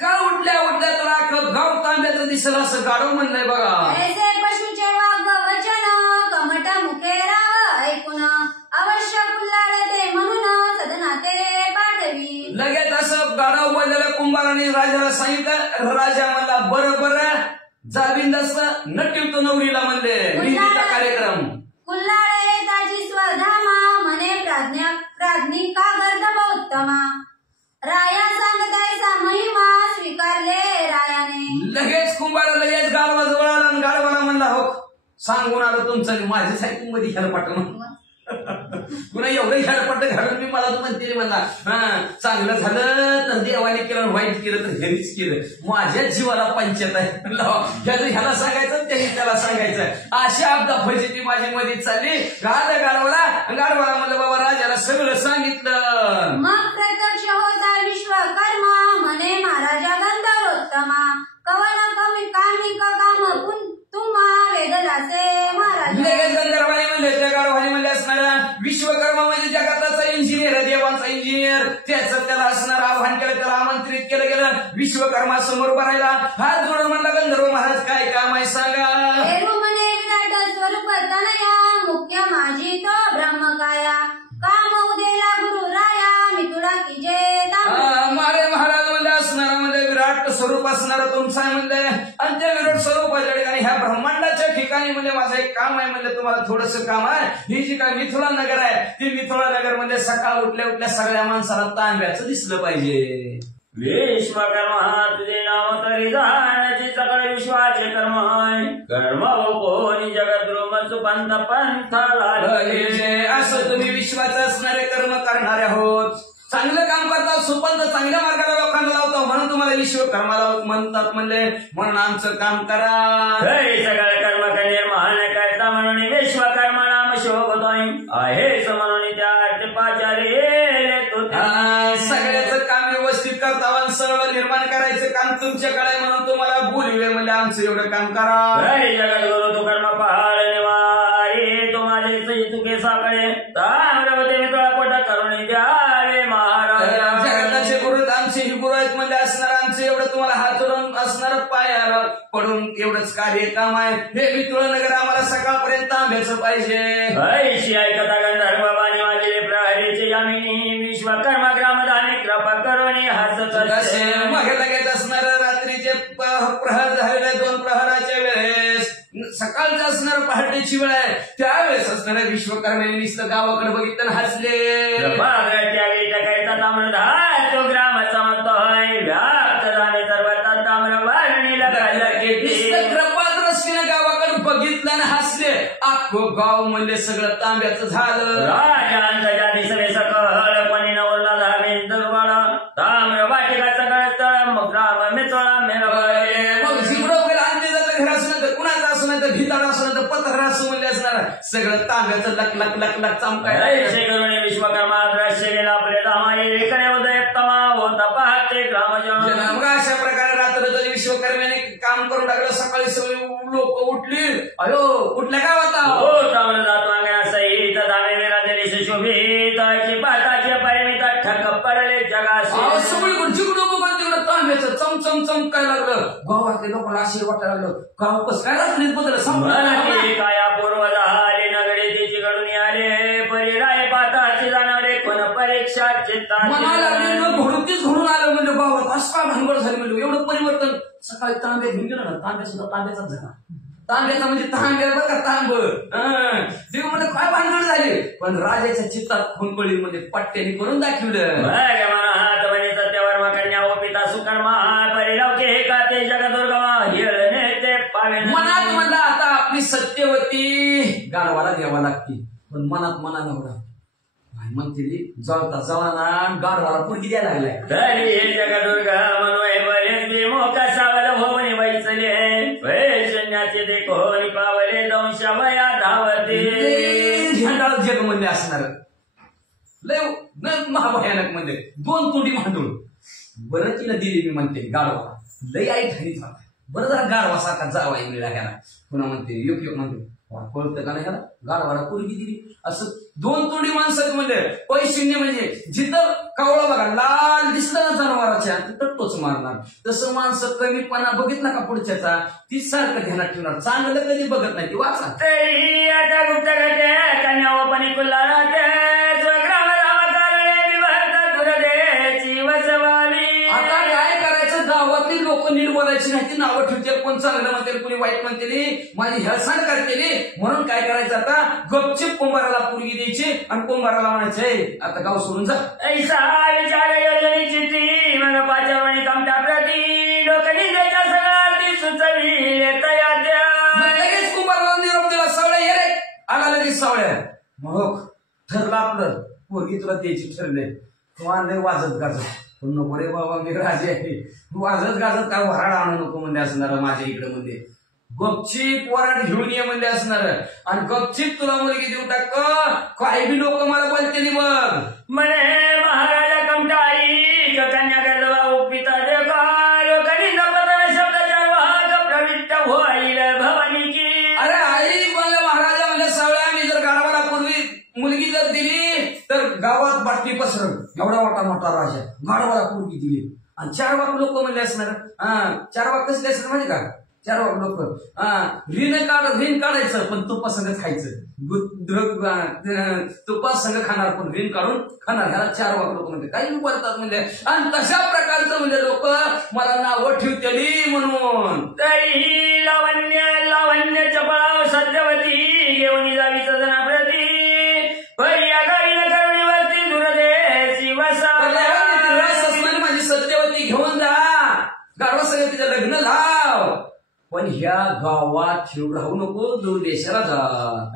का उठल्या उठल्या तर अख्खं गाव तांब्याचं दिसलं असं गाडव म्हणलंय बघा. ऐसे पशुचे वाग् वचन कमट मुखे राव ऐकून अवश्य कुल्हाडते म्हणून सदना ते पाठवी. लगेच असं गाडव बोललेलं कुंभाराने राजाला सांगितलं. राजा म्हणला बरं बरं जा बिंदास नटिवतो नवरीला म्हणले विधीचा कार्यक्रम. कुल्हाड येताची स्वधामा म्हणे प्राज्ञिका गर्दभ उत्तमा. राया सांगतायचा महिमा स्वीकारले रायाने. लगेच कुंभार लगेच गाडवा जवळ आला आणि गाडवाला म्हणला हो सांगून आलो तुमचं माझ्यासाठी मध्ये हेलपाट म्हणून पुन्हा एवढं हेलपाट घालून मी मला म्हणते म्हणला. हा चांगलं झालं तर देवाने केलं, वाईट केलं तर ह्यांनीच केलं. माझ्या जीवाला पंचायत आहे म्हणलं. ह्याला सांगायचं त्यांनी त्याला सांगायचं. अशा अब्दा फजिती माझी मध्ये चालली. गाडवाला म्हणलं बाबा राजाला सगळं सांगितलं. मग प्रत्यक्ष होता विश्वकर्मा म्हणे महाराजा गंधर्वोत्तमा. कवन कमी कामिक काम तुम्हा वेदलाचे महाराज. लगेच गंधर्वाने म्हणले त्या गाडवाने म्हणले असणारा विश्वकर्मा म्हणजे जगाताचा इंजिनियर, देवांचा इंजिनियर. त्याचं त्याला असणार आव्हान केलं, त्याला आमंत्रित केलं गेलं. विश्वकर्मा समोर भरायला हात जोडून म्हणला गंधर्व महाराज काय काम आहे सांगा. म्हणे विराट स्वरूप तनया मुख्य माझी तो ब्रह्मकाया. काम उदेला गुरु राया मी तुला की जे मारे महाराज म्हणले असणारा म्हणजे विराट स्वरूप असणारा तुमचा आहे म्हणले. आणि त्या विराट स्वरूपाच्या ठिकाणी ह्या ब्रह्मांडाच्या ठिकाणी म्हणजे माझं एक काम आहे म्हणले. तुम्हाला थोडस काम आहे. ही जी काय मिथिला नगर आहे ती मिथिला नगर म्हणजे सकाळ उठल्या उठल्या सगळ्या माणसाला तांब्याचं दिसलं पाहिजे. विश्वकर्मा तुझे नाव तरी जाण्याची सगळे विश्वाचे कर्म कर्म कोणी जगद्रुम सुपंथ पंथाला. असं तुम्ही विश्वाचं असणारे कर्म करणारे आहोत. चांगलं काम करता सुपंथ चांगल्या मार्गाला लोकांना लावतो म्हणून तुम्हाला विश्वकर्माला म्हणतात म्हणले. म्हणून आमचं काम करा. सगळे कर्म निर्माण करता म्हणून विश्वकर्मा नाम शोभतोय आहेच म्हणून त्या सगळ्याचं काम व्यवस्थित करता सर्व निर्माण करायचं काम तुमच्याकडे म्हणून तुम्हाला बोलवे म्हणजे आमचं एवढं काम करा. जगद्गुरु तू कर्म पहाड निवारी तू माझे चुके साकडे ताम्रवते मी तुला पोट करून द्यावे महाराज. जगताचे गुरु आमचे ही गुरु आहेत म्हणजे असणार आमचं एवढं तुम्हाला हात धरून असणार पायाला पडून एवढंच कार्य काम आहे. हे मित्र नगर आम्हाला सकाळपर्यंत तांब्याचं पाहिजे. ऐशी ऐकता गंधर्व बाणी वाजले प्रहरीचे यामिनी विश्वकर्मा ग्रामधानी कृपा करून हसत मग लगेच असणार रात्रीचे प्रहर झालेले 2 प्रहराच्या वेळेस सकाळचं असणार पहाटेची वेळ आहे त्यावेळेस असणाऱ्या विश्वकर्म्याने नुसतं गावाकडे बघितलं हासले. त्यावेळी टकायचा ताम्रधार तो ग्रामाचा म्हणतोय व्याप्त झाले सर्व ताम्र वारणीला कृपादृष्टीने गावाकडे बघितलं आणि हसले. अख्खं गाव म्हणजे सगळं तांब्याचं झालं. राजांचा जाती सगळे सकळ कोणी नवरला धामे दरवाळा ताम्र वाटिकाचं गळतळ मग राम मितळा मेरवळे. मग जिकडं वगैरे आणले जातं घर असं तर कुणाचं असं नाही तर भिताड असं तर पत्र असं म्हणजे असणार सगळं तांब्याचं लक लक लक लक चमकायचे करून विश्वकर्मा द्रश्य आपले धामाकडे उदय तमा होता पाहते ग्रामजन. मग अशा प्रकारे रात्र विश्वकर्म्याने काम करून टाकलं. सकाळी सगळी लोक उठली. अयो कुठल्या गावात हो ताम्र जात मागण्या सहित धामे मेरा दिली शोभित पाताचे परिमित ठक पडले जगास. सगळीकडे जिकडं बघून तिकडं तांब्याचं चमचम चमकायला लागलं. गावातले लोकांना आश्चर्य वाटायला लागलं. गाव कसं काय रात्रीत बदल काया पूर्व झाले नगरे तिची घडून आले परिराय पाताची जाणवले कोण परीक्षा चित्ता घडूनच घडून आलं म्हणजे गावात असं काय भानगड झाली म्हणजे एवढं परिवर्तन. सकाळी तांब्या घेऊन गेलं ना तांब्या सुद्धा तांब्याचाच झाला. तांब्याचा म्हणजे तांब्या बघा तांब देव म्हणजे काय भानगड झाली पण राजाच्या चित्तात खुंबळी म्हणजे पट्ट्याने करून दाखवलं. सत्यावर कन्या व पिता सुकर्मा परिलवके हे का ते जगदुर्गमा हिरणे ते पावे. मनात म्हणला आता आपली सत्यवती गाढवाला द्यावा लागते पण मनात मना नवरा म्हणते जळता जळाना गाढवाला पुरगी द्यायला लागलाय. तरी हे जगदुर्ग मनोय बरे मोका सावल होवणे वैचले वैजन्याचे ते कोणी पावले दंशमया धावते. झेंडाळ जग म्हणजे असणार लय महाभयानक म्हणजे 2 कोटी भांडूळ बरं तिला दिली मी म्हणते गाढवाला लय आई ठाणी झाला. बरं जरा गाढवासारखा जावाई मिळाला ह्याला. पुन्हा म्हणते योग म्हणते कळतं का नाही ह्याला, गाढवाला पोरगी दिली. असं दोन तोंडी माणसं म्हणजे पैशून्य, म्हणजे जिथं कावळा बघा लाल दिसलं ना जनावराच्या तिथं टोच मारणार. तसं माणसं कमीपणा बघितला का पुढच्याचा तीच सारखं ध्यानात ठेवणार, चांगलं कधी बघत नाही. ती वाचा तरी आता गुप्त गते कन्यावपणी कुल्लाला ते स्वग्रामरावतारणे विवाहता दुर्देची वसवावी. आता काय करायचं, गावातली लोक नीट बोलायची नाही, ती नावं ठेवतील, कोण चांगलं म्हणतील कोणी वाईट म्हणतील, माझी हेळसांड केली. म्हणून काय करायचं, आता गपचिप कुंभाराला पोरगी द्यायची आणि कुंभाराला म्हणायचंय आता गाव सोडून जा. ऐसा विचार योजनेची ती मग पाचवणी कमटा प्रती डोकली त्याच्या सगळ्या सुचवी तया द्या. लगेच कुंभाराला निरोप दिला, सावळ्या ये रे. आला लगेच सावळ्या. मग ठरलं आपलं, पोरगी तुला द्यायची ठरले. तू आणलंय वाजत गाजत, पण नको रे बाबा मी राजे आहे, वाजत गाजत काय वराड आणू नको म्हणजे असणार माझ्या इकडे. म्हणजे गपचीप वराड घेऊन ये म्हणजे असणार आणि गपचीप तुला मुलगी देऊ टाक. काही बी लोक मला बोलते मग म्हणे महाराजा कमटाई कन्या गरबा उपिता देवा लोकांनी नपदन शब्दाच्या वाहक प्रविष्ट होईल भवानी की. अरे आई बोलले महाराजा म्हणजे सगळ्या मी जर गावाला पूर्वी मुलगी जर दिली तर गावात बातमी पसरल. एवढा मोठा राजा गाढवाला पोरगी दिली आणि 4 वाक लोक म्हणजे असणार. 4 वाक कसले असणार माहिती का, 4 वाक लोक ऋण काढायचं पण तुपा संग खायचं. तुपा संग खाणार पण ऋण काढून खाणार, ह्याला 4 वाक लोक म्हणजे काही बोलतात म्हणजे. आणि तशा प्रकारचं म्हणजे लोक मला नावं ठेवतेली म्हणून. तरीही लावण्य चपळाव सत्यवती घेऊन जावी सजना प्रती या गाडीला करुणीवरती दुर्देशी वसावी. माझी सत्यवती घेऊन जा, गाढवा सगळं तिचं लग्न लाव, पण ह्या गावात ठेव राहू नको, दूर देशाला जा.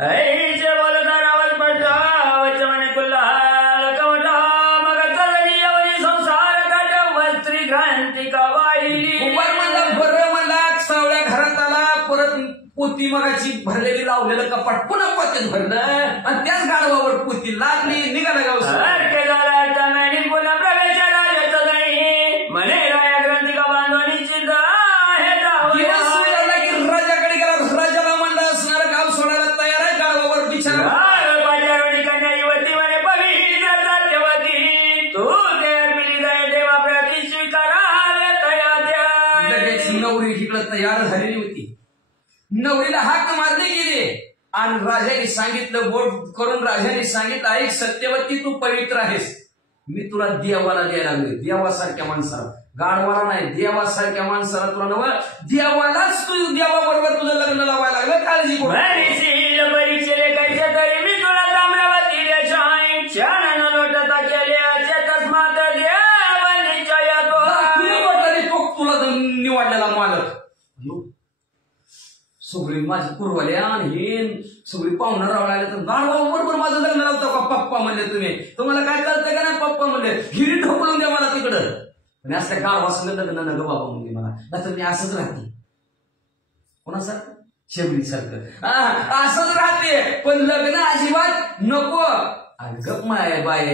ऐचे बोलता रावत पडता वचमने कुल्हाळ कवटा मग चलनी यवनी संसार काट वस्त्री क्रांती कवाईली. कुंभार म्हणला बरं म्हणला, सावळ्या घरात आला, परत पोती मगाची भरलेली लावलेलं कपाट पुन्हा पोत्यात भरलं आणि त्याच गाढवावर पोती लागली, निघाला गाव. पुन्हा प्रवेशाला येत नाही म्हणे राया ग्रंथी का बांधवानी चिंता राजाकडे गेला, राजाला म्हणलं असणार गाव सोडायला तयार आहे. गावावर बिचारा पाचारवणी कन्या युवती म्हणे पवित्र सत्यवती तू तयार मिली जाय देवा प्रती स्वीकाराल तया द्या. लगेच नवरी इकडं तयार झालेली होती. नवरीला हाक मारली गेली आणि राजाने सांगितलं, बोट करून राजाने सांगितलं, ऐक सत्यवती तू पवित्र आहेस, मी तुला देवाला द्यायला लागले. देवासारख्या माणसाला, गाढवाला नाही, देवासारख्या माणसाला तुला नव देवालाच तू देवाबरोबर तुझं लग्न लावायला लागलं. काळजी परीक्षेले कैसे तरी मी तुला ताम्रवती छान लोटता केले तस्मात देव निश्चय तो तुला निवडलेला मालक. सगळी माझी पूर्वले आणि हे सगळी पाहुणा रावळायला तर गाढवा बरोबर माझं लग्न लावतो का पप्पा म्हणले. तुम्हाला काय कळतंय का नाही पप्पा म्हणले, हिरी ढोकळून द्या मला तिकडं. आणि असल्या गाढवासंग लग्न नग बाबा म्हणजे मला, नाहीतर मी असंच राहते. कोणासारखं, शेवडी सारखं असंच राहते, पण लग्न अजिबात नको. गप माय बाय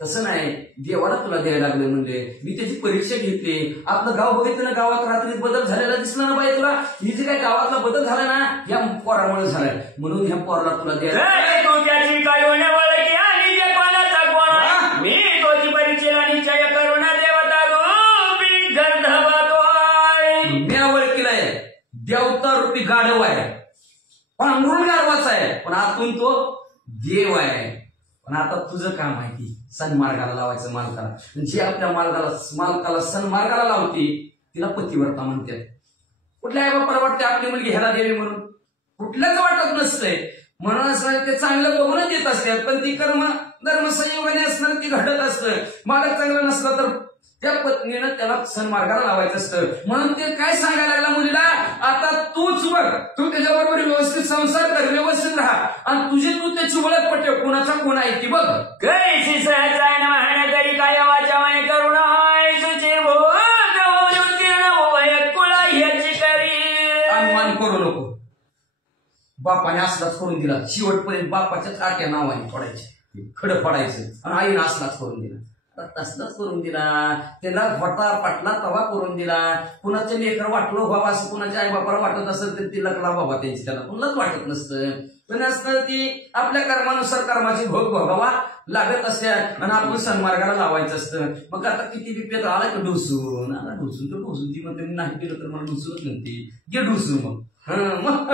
तसं नाही, देवाला तुला द्यायला लागलं म्हणजे. मी त्याची परीक्षा घेतली, आपलं गाव बघितलं ना, गावात रात्रीत बदल झालेला दिसला ना बाई तुला. ही जे काय गावातला बदल झाला ना या पोरामुळे झालाय, म्हणून ह्या पोराला तुला द्यायला. मी तोची परीक्षेला निश्चय करून देवता मी ओळखीलाय, देवता रूपी गाढव आहे, पण मृण गाढवाचा आहे, पण आतून तो देव आहे. पण आता तुझं काम आहे की सन्मार्गाला लावायचं मालकाला. जे आपल्या मालकाला सन्मार्गाला लावते तिला पतिव्रता म्हणतात. कुठल्या आई बापाला वाटते आपली मुलगी ह्याला द्यावी म्हणून, कुठल्याच वाटत नसतंय. म्हणून असं ते चांगलं बघूनच येत असतात, पण ती धर्मसंयोगाने असणार ती घडत असतं. मालक चांगलं नसलं तर त्या पत्नीनं त्याला सन्मार्गाला लावायचं असतं. म्हणून ते काय सांगायला लागला मुलीला, आता तूच बघ, तू त्याच्याबरोबर व्यवस्थित संसार कर, व्यवस्थित राहा आणि तुझी तू त्याची ओळख पटेल, कोणाचा कोण आहे ती बघ. कैसी सहजाय वाहन करी काय वाचावणे करुणा सुचे कुळा ह्याची करी. अनुमान करू नको, बापाने असलाच करून दिला. शेवटपर्यंत बापाच्याच आट्या नावाने फोडायचे, खडं पडायचं आणि आईनं असलाच करून दिला. तसलाच करून दिला, त्याला वटा पाटला तवा करून दिला. कुणाच्या लेकर वाटलं बाबा असं कुणाच्या आई बापाला वाटत असेल तर तिला कला बाबा त्यांची त्याला कुणालाच वाटत नसतं. पण असतं ती आपल्या कर्मानुसार कर्माची भोग भोगावा लागत असते आणि आपण सन्मार्गाला लावायचं असतं. मग आता किती बिपेत आला की ढोसून आला ढोसून तर ढोसून ती म्हणते नाही केलं तर मला ढोसूनच म्हणते घे ढोसून. मग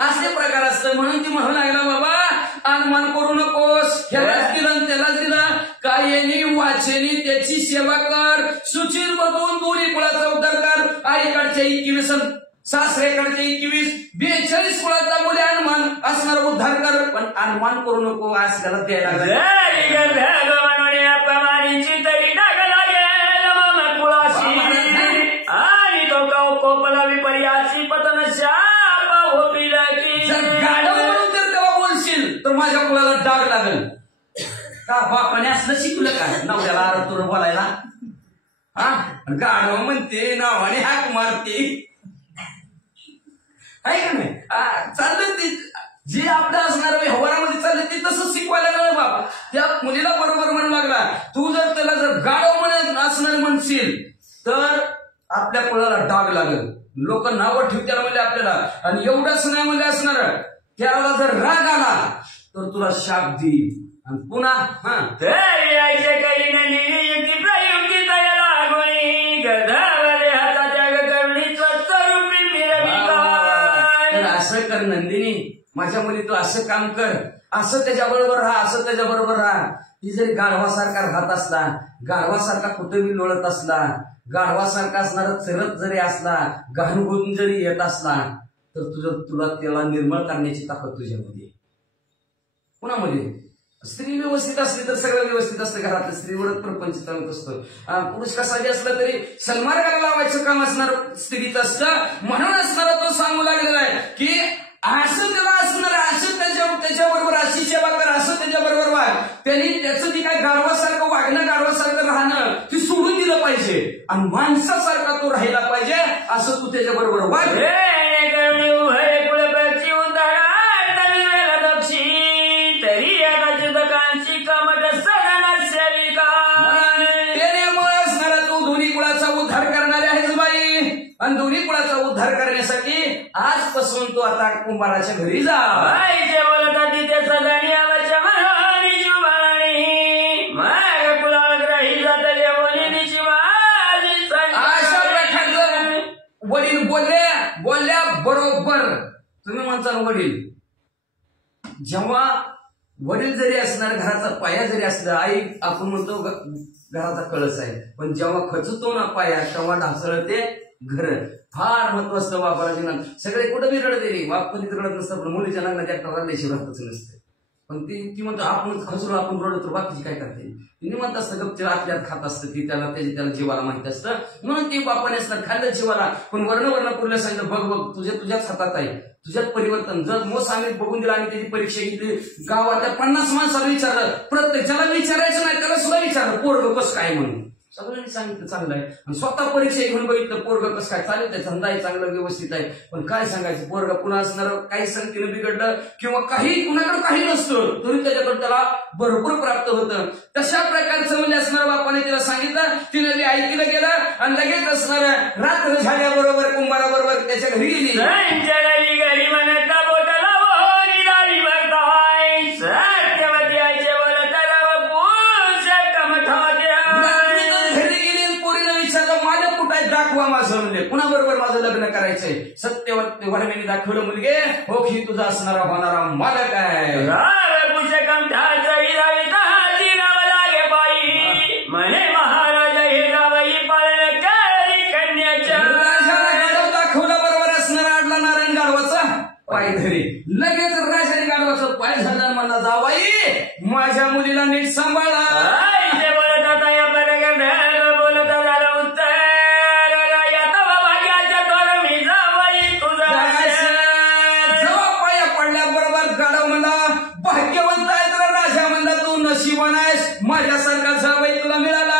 असे प्रकार असतं. म्हणून ती म्हणू लागला बाबा अनुमान करू नकोस, ह्यालाच दिलं त्यालाच दिलं, कायेनी वाचेनी त्याची सेवा कर, सुचित बघून दोन्ही कुळाचा उद्धार कर. आईकडच्या 21 सासरेकडचे 21 42 कुळाचा मुले अनुमान असणार उद्धार कर. पण अनुमान करू नको आज त्याला द्यायला आणि तो कोपला विपर्याची पतन शापा होईल की जर गाढव म्हणून जर तेव्हा बोलशील तर माझ्या कुळाला डाग लागेल का? बापाने असलं शिकलं का नवऱ्याला आरतुर बोलायला? हा गाढव म्हणते नावाने हाक मारते आहे का नाही? चाललं ते जे आपलं असणार व्यवहारामध्ये चाललं ते तसं शिकवायला लागलं बाबा. त्या मुलीला बरोबर म्हणू लागला तू जर त्याला जर गाढव म्हणत असणार म्हणशील तर आपल्या कुळाला डाग लागेल, लोक नावं ठेवत्याला म्हणजे आपल्याला. आणि एवढंच नाही म्हणजे असणार त्याला जर राग आला तर तुला शाप देईल. आणि पुन्हा असं कर नंदिनी, माझ्या मुली तू असं काम कर, असं त्याच्याबरोबर राहा, असं त्याच्याबरोबर राहा. ती जरी गाढवासारखा राहत असला, गाढवासारखा कुठं बी लोळत असला, गाढवासारखा असणारा चरत जरी असला, घाणगुण जरी येत असला तर तुला त्याला निर्मळ करण्याची ताकद तुझ्यामध्ये. कुणामध्ये? स्त्री व्यवस्थित असली तर सगळं व्यवस्थित असतं घरातलं. स्त्रीवरच प्रपंच चालत असतो. पुरुष कसाही असला तरी सन्मार्गाला लावायचं काम असणार स्त्रीचं असतं. म्हणून असणारा तो सांगू लागलेला आहे की असं त्याला असणार, असं त्याच्याबरोबर अशी सेवा कर, असं त्याच्याबरोबर वाग. त्यांनी त्याचं ती काय गाढवासारखं वागणं, गाढवासारखं राहणं ती सोडून दिलं पाहिजे आणि माणसासारखा तो राहिला पाहिजे. असं तू त्याच्याबरोबर वाग. आणि दोन्ही कुळाचा उद्धार करण्यासाठी आजपासून तो आता कुंभाराच्या घरी जा. बोलतात तिथे सदानी आवाच्या अशा प्रकारचं वडील बोलल्या बरोबर. तुम्ही म्हणता वडील, जेव्हा वडील जरी असणार, घराचा पाया जरी असला, आई आपण म्हणतो घराचा कळस आहे, पण जेव्हा खचतो ना पाया तेव्हा ढासळते घर. फार महत्व असतं बापाला जीवनात. सगळे कुठं बी रडते रे, बाप कधीच रडत नसतं, पण मुलीच्या लग्नात त्या रडल्याशी राहतच नसतं. पण ती म्हणतो आपण खचलो, आपण रडतो, बाकीची काय करते? ती निवांत असतं, गपचर आतल्यात खात असतं, ती त्याला जीवाला माहित असतं. म्हणून ती बापाने असतात खाल्लं जीवाला. पण वर्ण पुरल्या सांगितलं बघ तुझ्याच हातात आहे, तुझ्यात परिवर्तन. जर मोस आम्ही बघून दिला आणि त्याची परीक्षा घेतली, गावातल्या 50 माणसाला विचारलं, प्रत्येक ज्याला विचारायचं नाही त्याला सुद्धा विचारलं पोरग कसं काय म्हणून. सगळ्यांनी सांगितलं चांगलं आहे. आणि स्वतः परीक्षा घेऊन बघितलं पोरग कसं काय चालेल, त्या धंदा आहे चांगलं व्यवस्थित आहे. पण काय सांगायचं, पोरग पुन्हा असणार काही संगतीनं बिघडलं किंवा काही कुणाकडे काही नसतं तरी त्याच्याकडे त्याला भरपूर प्राप्त होतं. तशा प्रकारचं म्हणजे असणार बापाने तिला सांगितलं, तिने ते ऐकलं गेलं आणि लगेच असणार रात्र झाल्याबरोबर कुंभाराबरोबर त्याच्या घरी गेली. घरी म्हणत दाखवा माझं म्हणजे कुणाबरोबर माझं लग्न करायचंय. सत्यवती वर्णिनी दाखवलं मुलगे हो की तुझा असणारा होणारा मालक आहे. म्हणे महाराज हे गावाई पालन करी कन्याच्या. राजाला गाढव दाखवला बरोबर असणारा आडला नारायण गाढवाचा पाय धरी. लगेच राजाने गाढवाचा पाय झाला, मला जावाई माझ्या मुलीला नीट सांभाळा. माझ्यासारखा जावई तुला मिळाला.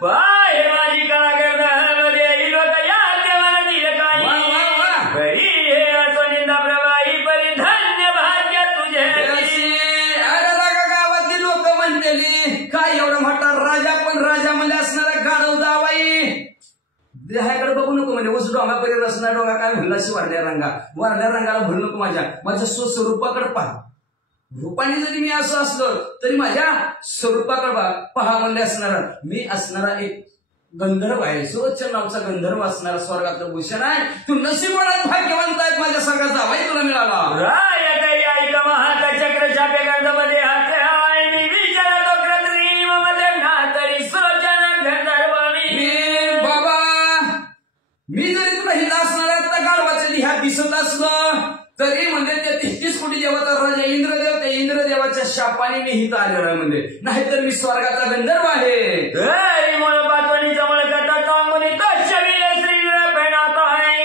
पाय माझी कला करणारी लोक या देवाला दिलं काही घरी हे असं निंदाप्रभाई परिधान्य भाग्य तुझे. अरे लागा गावातील लोक म्हणतेली उस डोंगापर्यंत रचना डोंगा काय म्हणलाशी वारल्या रंगाला भरू नको माझ्या स्वरूपाकडे पहा. रूपाने जरी मी असं असलं तरी माझ्या स्वरूपाकडे पहा म्हणले असणारा मी असणारा एक गंधर्व आहे. सर्वोच्च नावचा गंधर्व असणारा स्वर्गातलं भूषण आहे. तू नशिबवान भाग्यवंत आहेत माझ्या स्वर्गात जावाई तुला मिळाला. राय तरी ऐक महाता चक्र छापे गंधमध्ये हात आहे मी विचारतो कृत्रिम मध्ये ना तरी सोचन गंधर्व मी. बाबा मी जरी तुला हिला असणाऱ्या आता गाढवाच्या लिहात दिसत असलं तरी म्हणजे त्या 33 कोटी देवाचा राजा इंद्रदेव त्या इंद्रदेवाच्या शापाने मी हित आलेलो आहे म्हणजे नाहीतर मी स्वर्गाचा गंधर्व आहे. मूळ पातवणी जमळ करता कांगुनी तशविले श्रीवीर पेणात आहे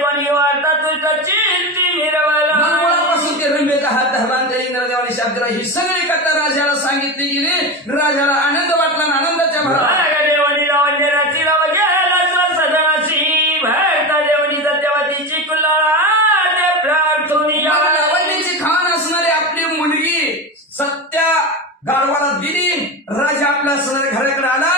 कोणी वार्ता तुझ्या चिंती मिरवला. मुळापासून ते रंबेचा हात धरला त्या इंद्रदेवाने शाप दिला. ही सगळी कथा राजाला सांगितली गेली. राजाला आनंद वाटला आणि आनंदाच्या भरात देवनी लावण्य रचिला गेला सदनाची भरता देवनी सत्यवतीची कुल्लाळा प्रार्थुनी लावण्याची खाण असणारी आपली मुलगी सत्या गाढवाला दिली. राजा आपल्या असणाऱ्या घराकडे आला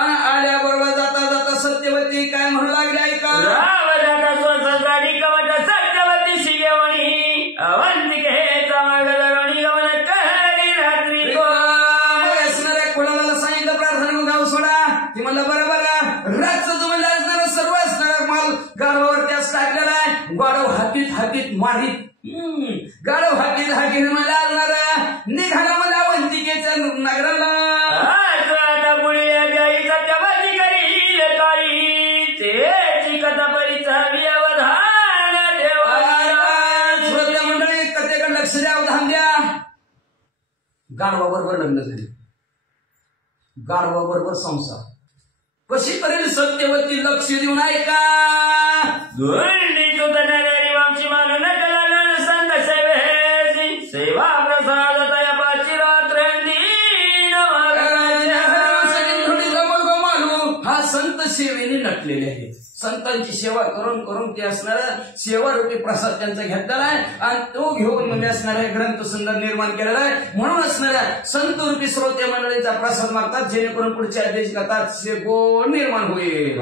आणि आल्याबरोबर जाता जाता सत्यवती काय म्हणू लागली ऐका. रावजाता स्वसंसारी कवट सत्यवती शिगवणी अवंतिक हे चमगदरणी गमन कहरी रात्री असणाऱ्या कोणाला सांगितलं प्रार्थना गाव सोडा. ती म्हणलं बरोबर रातचं तुम्हाला असणारा सर्व असणारा माल गाढवावरती असं टाकलेला आहे. गाढव हातीत मारीत गाढव हाकीत मला आणणारा निघाला मला अवंतिकेच्या नगराला. आता पुढे गाई सत्यवती करील काळी तेची कथा परिचावी अवधान देवा. श्रोत्या मंडळी कथेकडे लक्ष द्या अवधान द्या. गाढवाबरोबर लग्न झाले. गाढवाबरोबर संसार कशी करेल सत्यवती लक्ष देऊन ऐका. धुंडी तुतनगरी वामची मागण कलालन संत सेवेसी सेवा प्रसाद तया पाची रात्रंदी हा संत सेवेने नटलेले आहेत. संतांची सेवा करून करून ते असणारा सेवा रूपी प्रसाद त्यांचा घेतलेला आहे आणि तो घेऊन म्हणजे असणारा ग्रंथ सुंदर निर्माण केलेला आहे. म्हणून असणाऱ्या संत रूपी श्रोते मंडळीचा प्रसाद मागतात जेणेकरून पुढच्या अध्यायची कथा निर्माण होईल.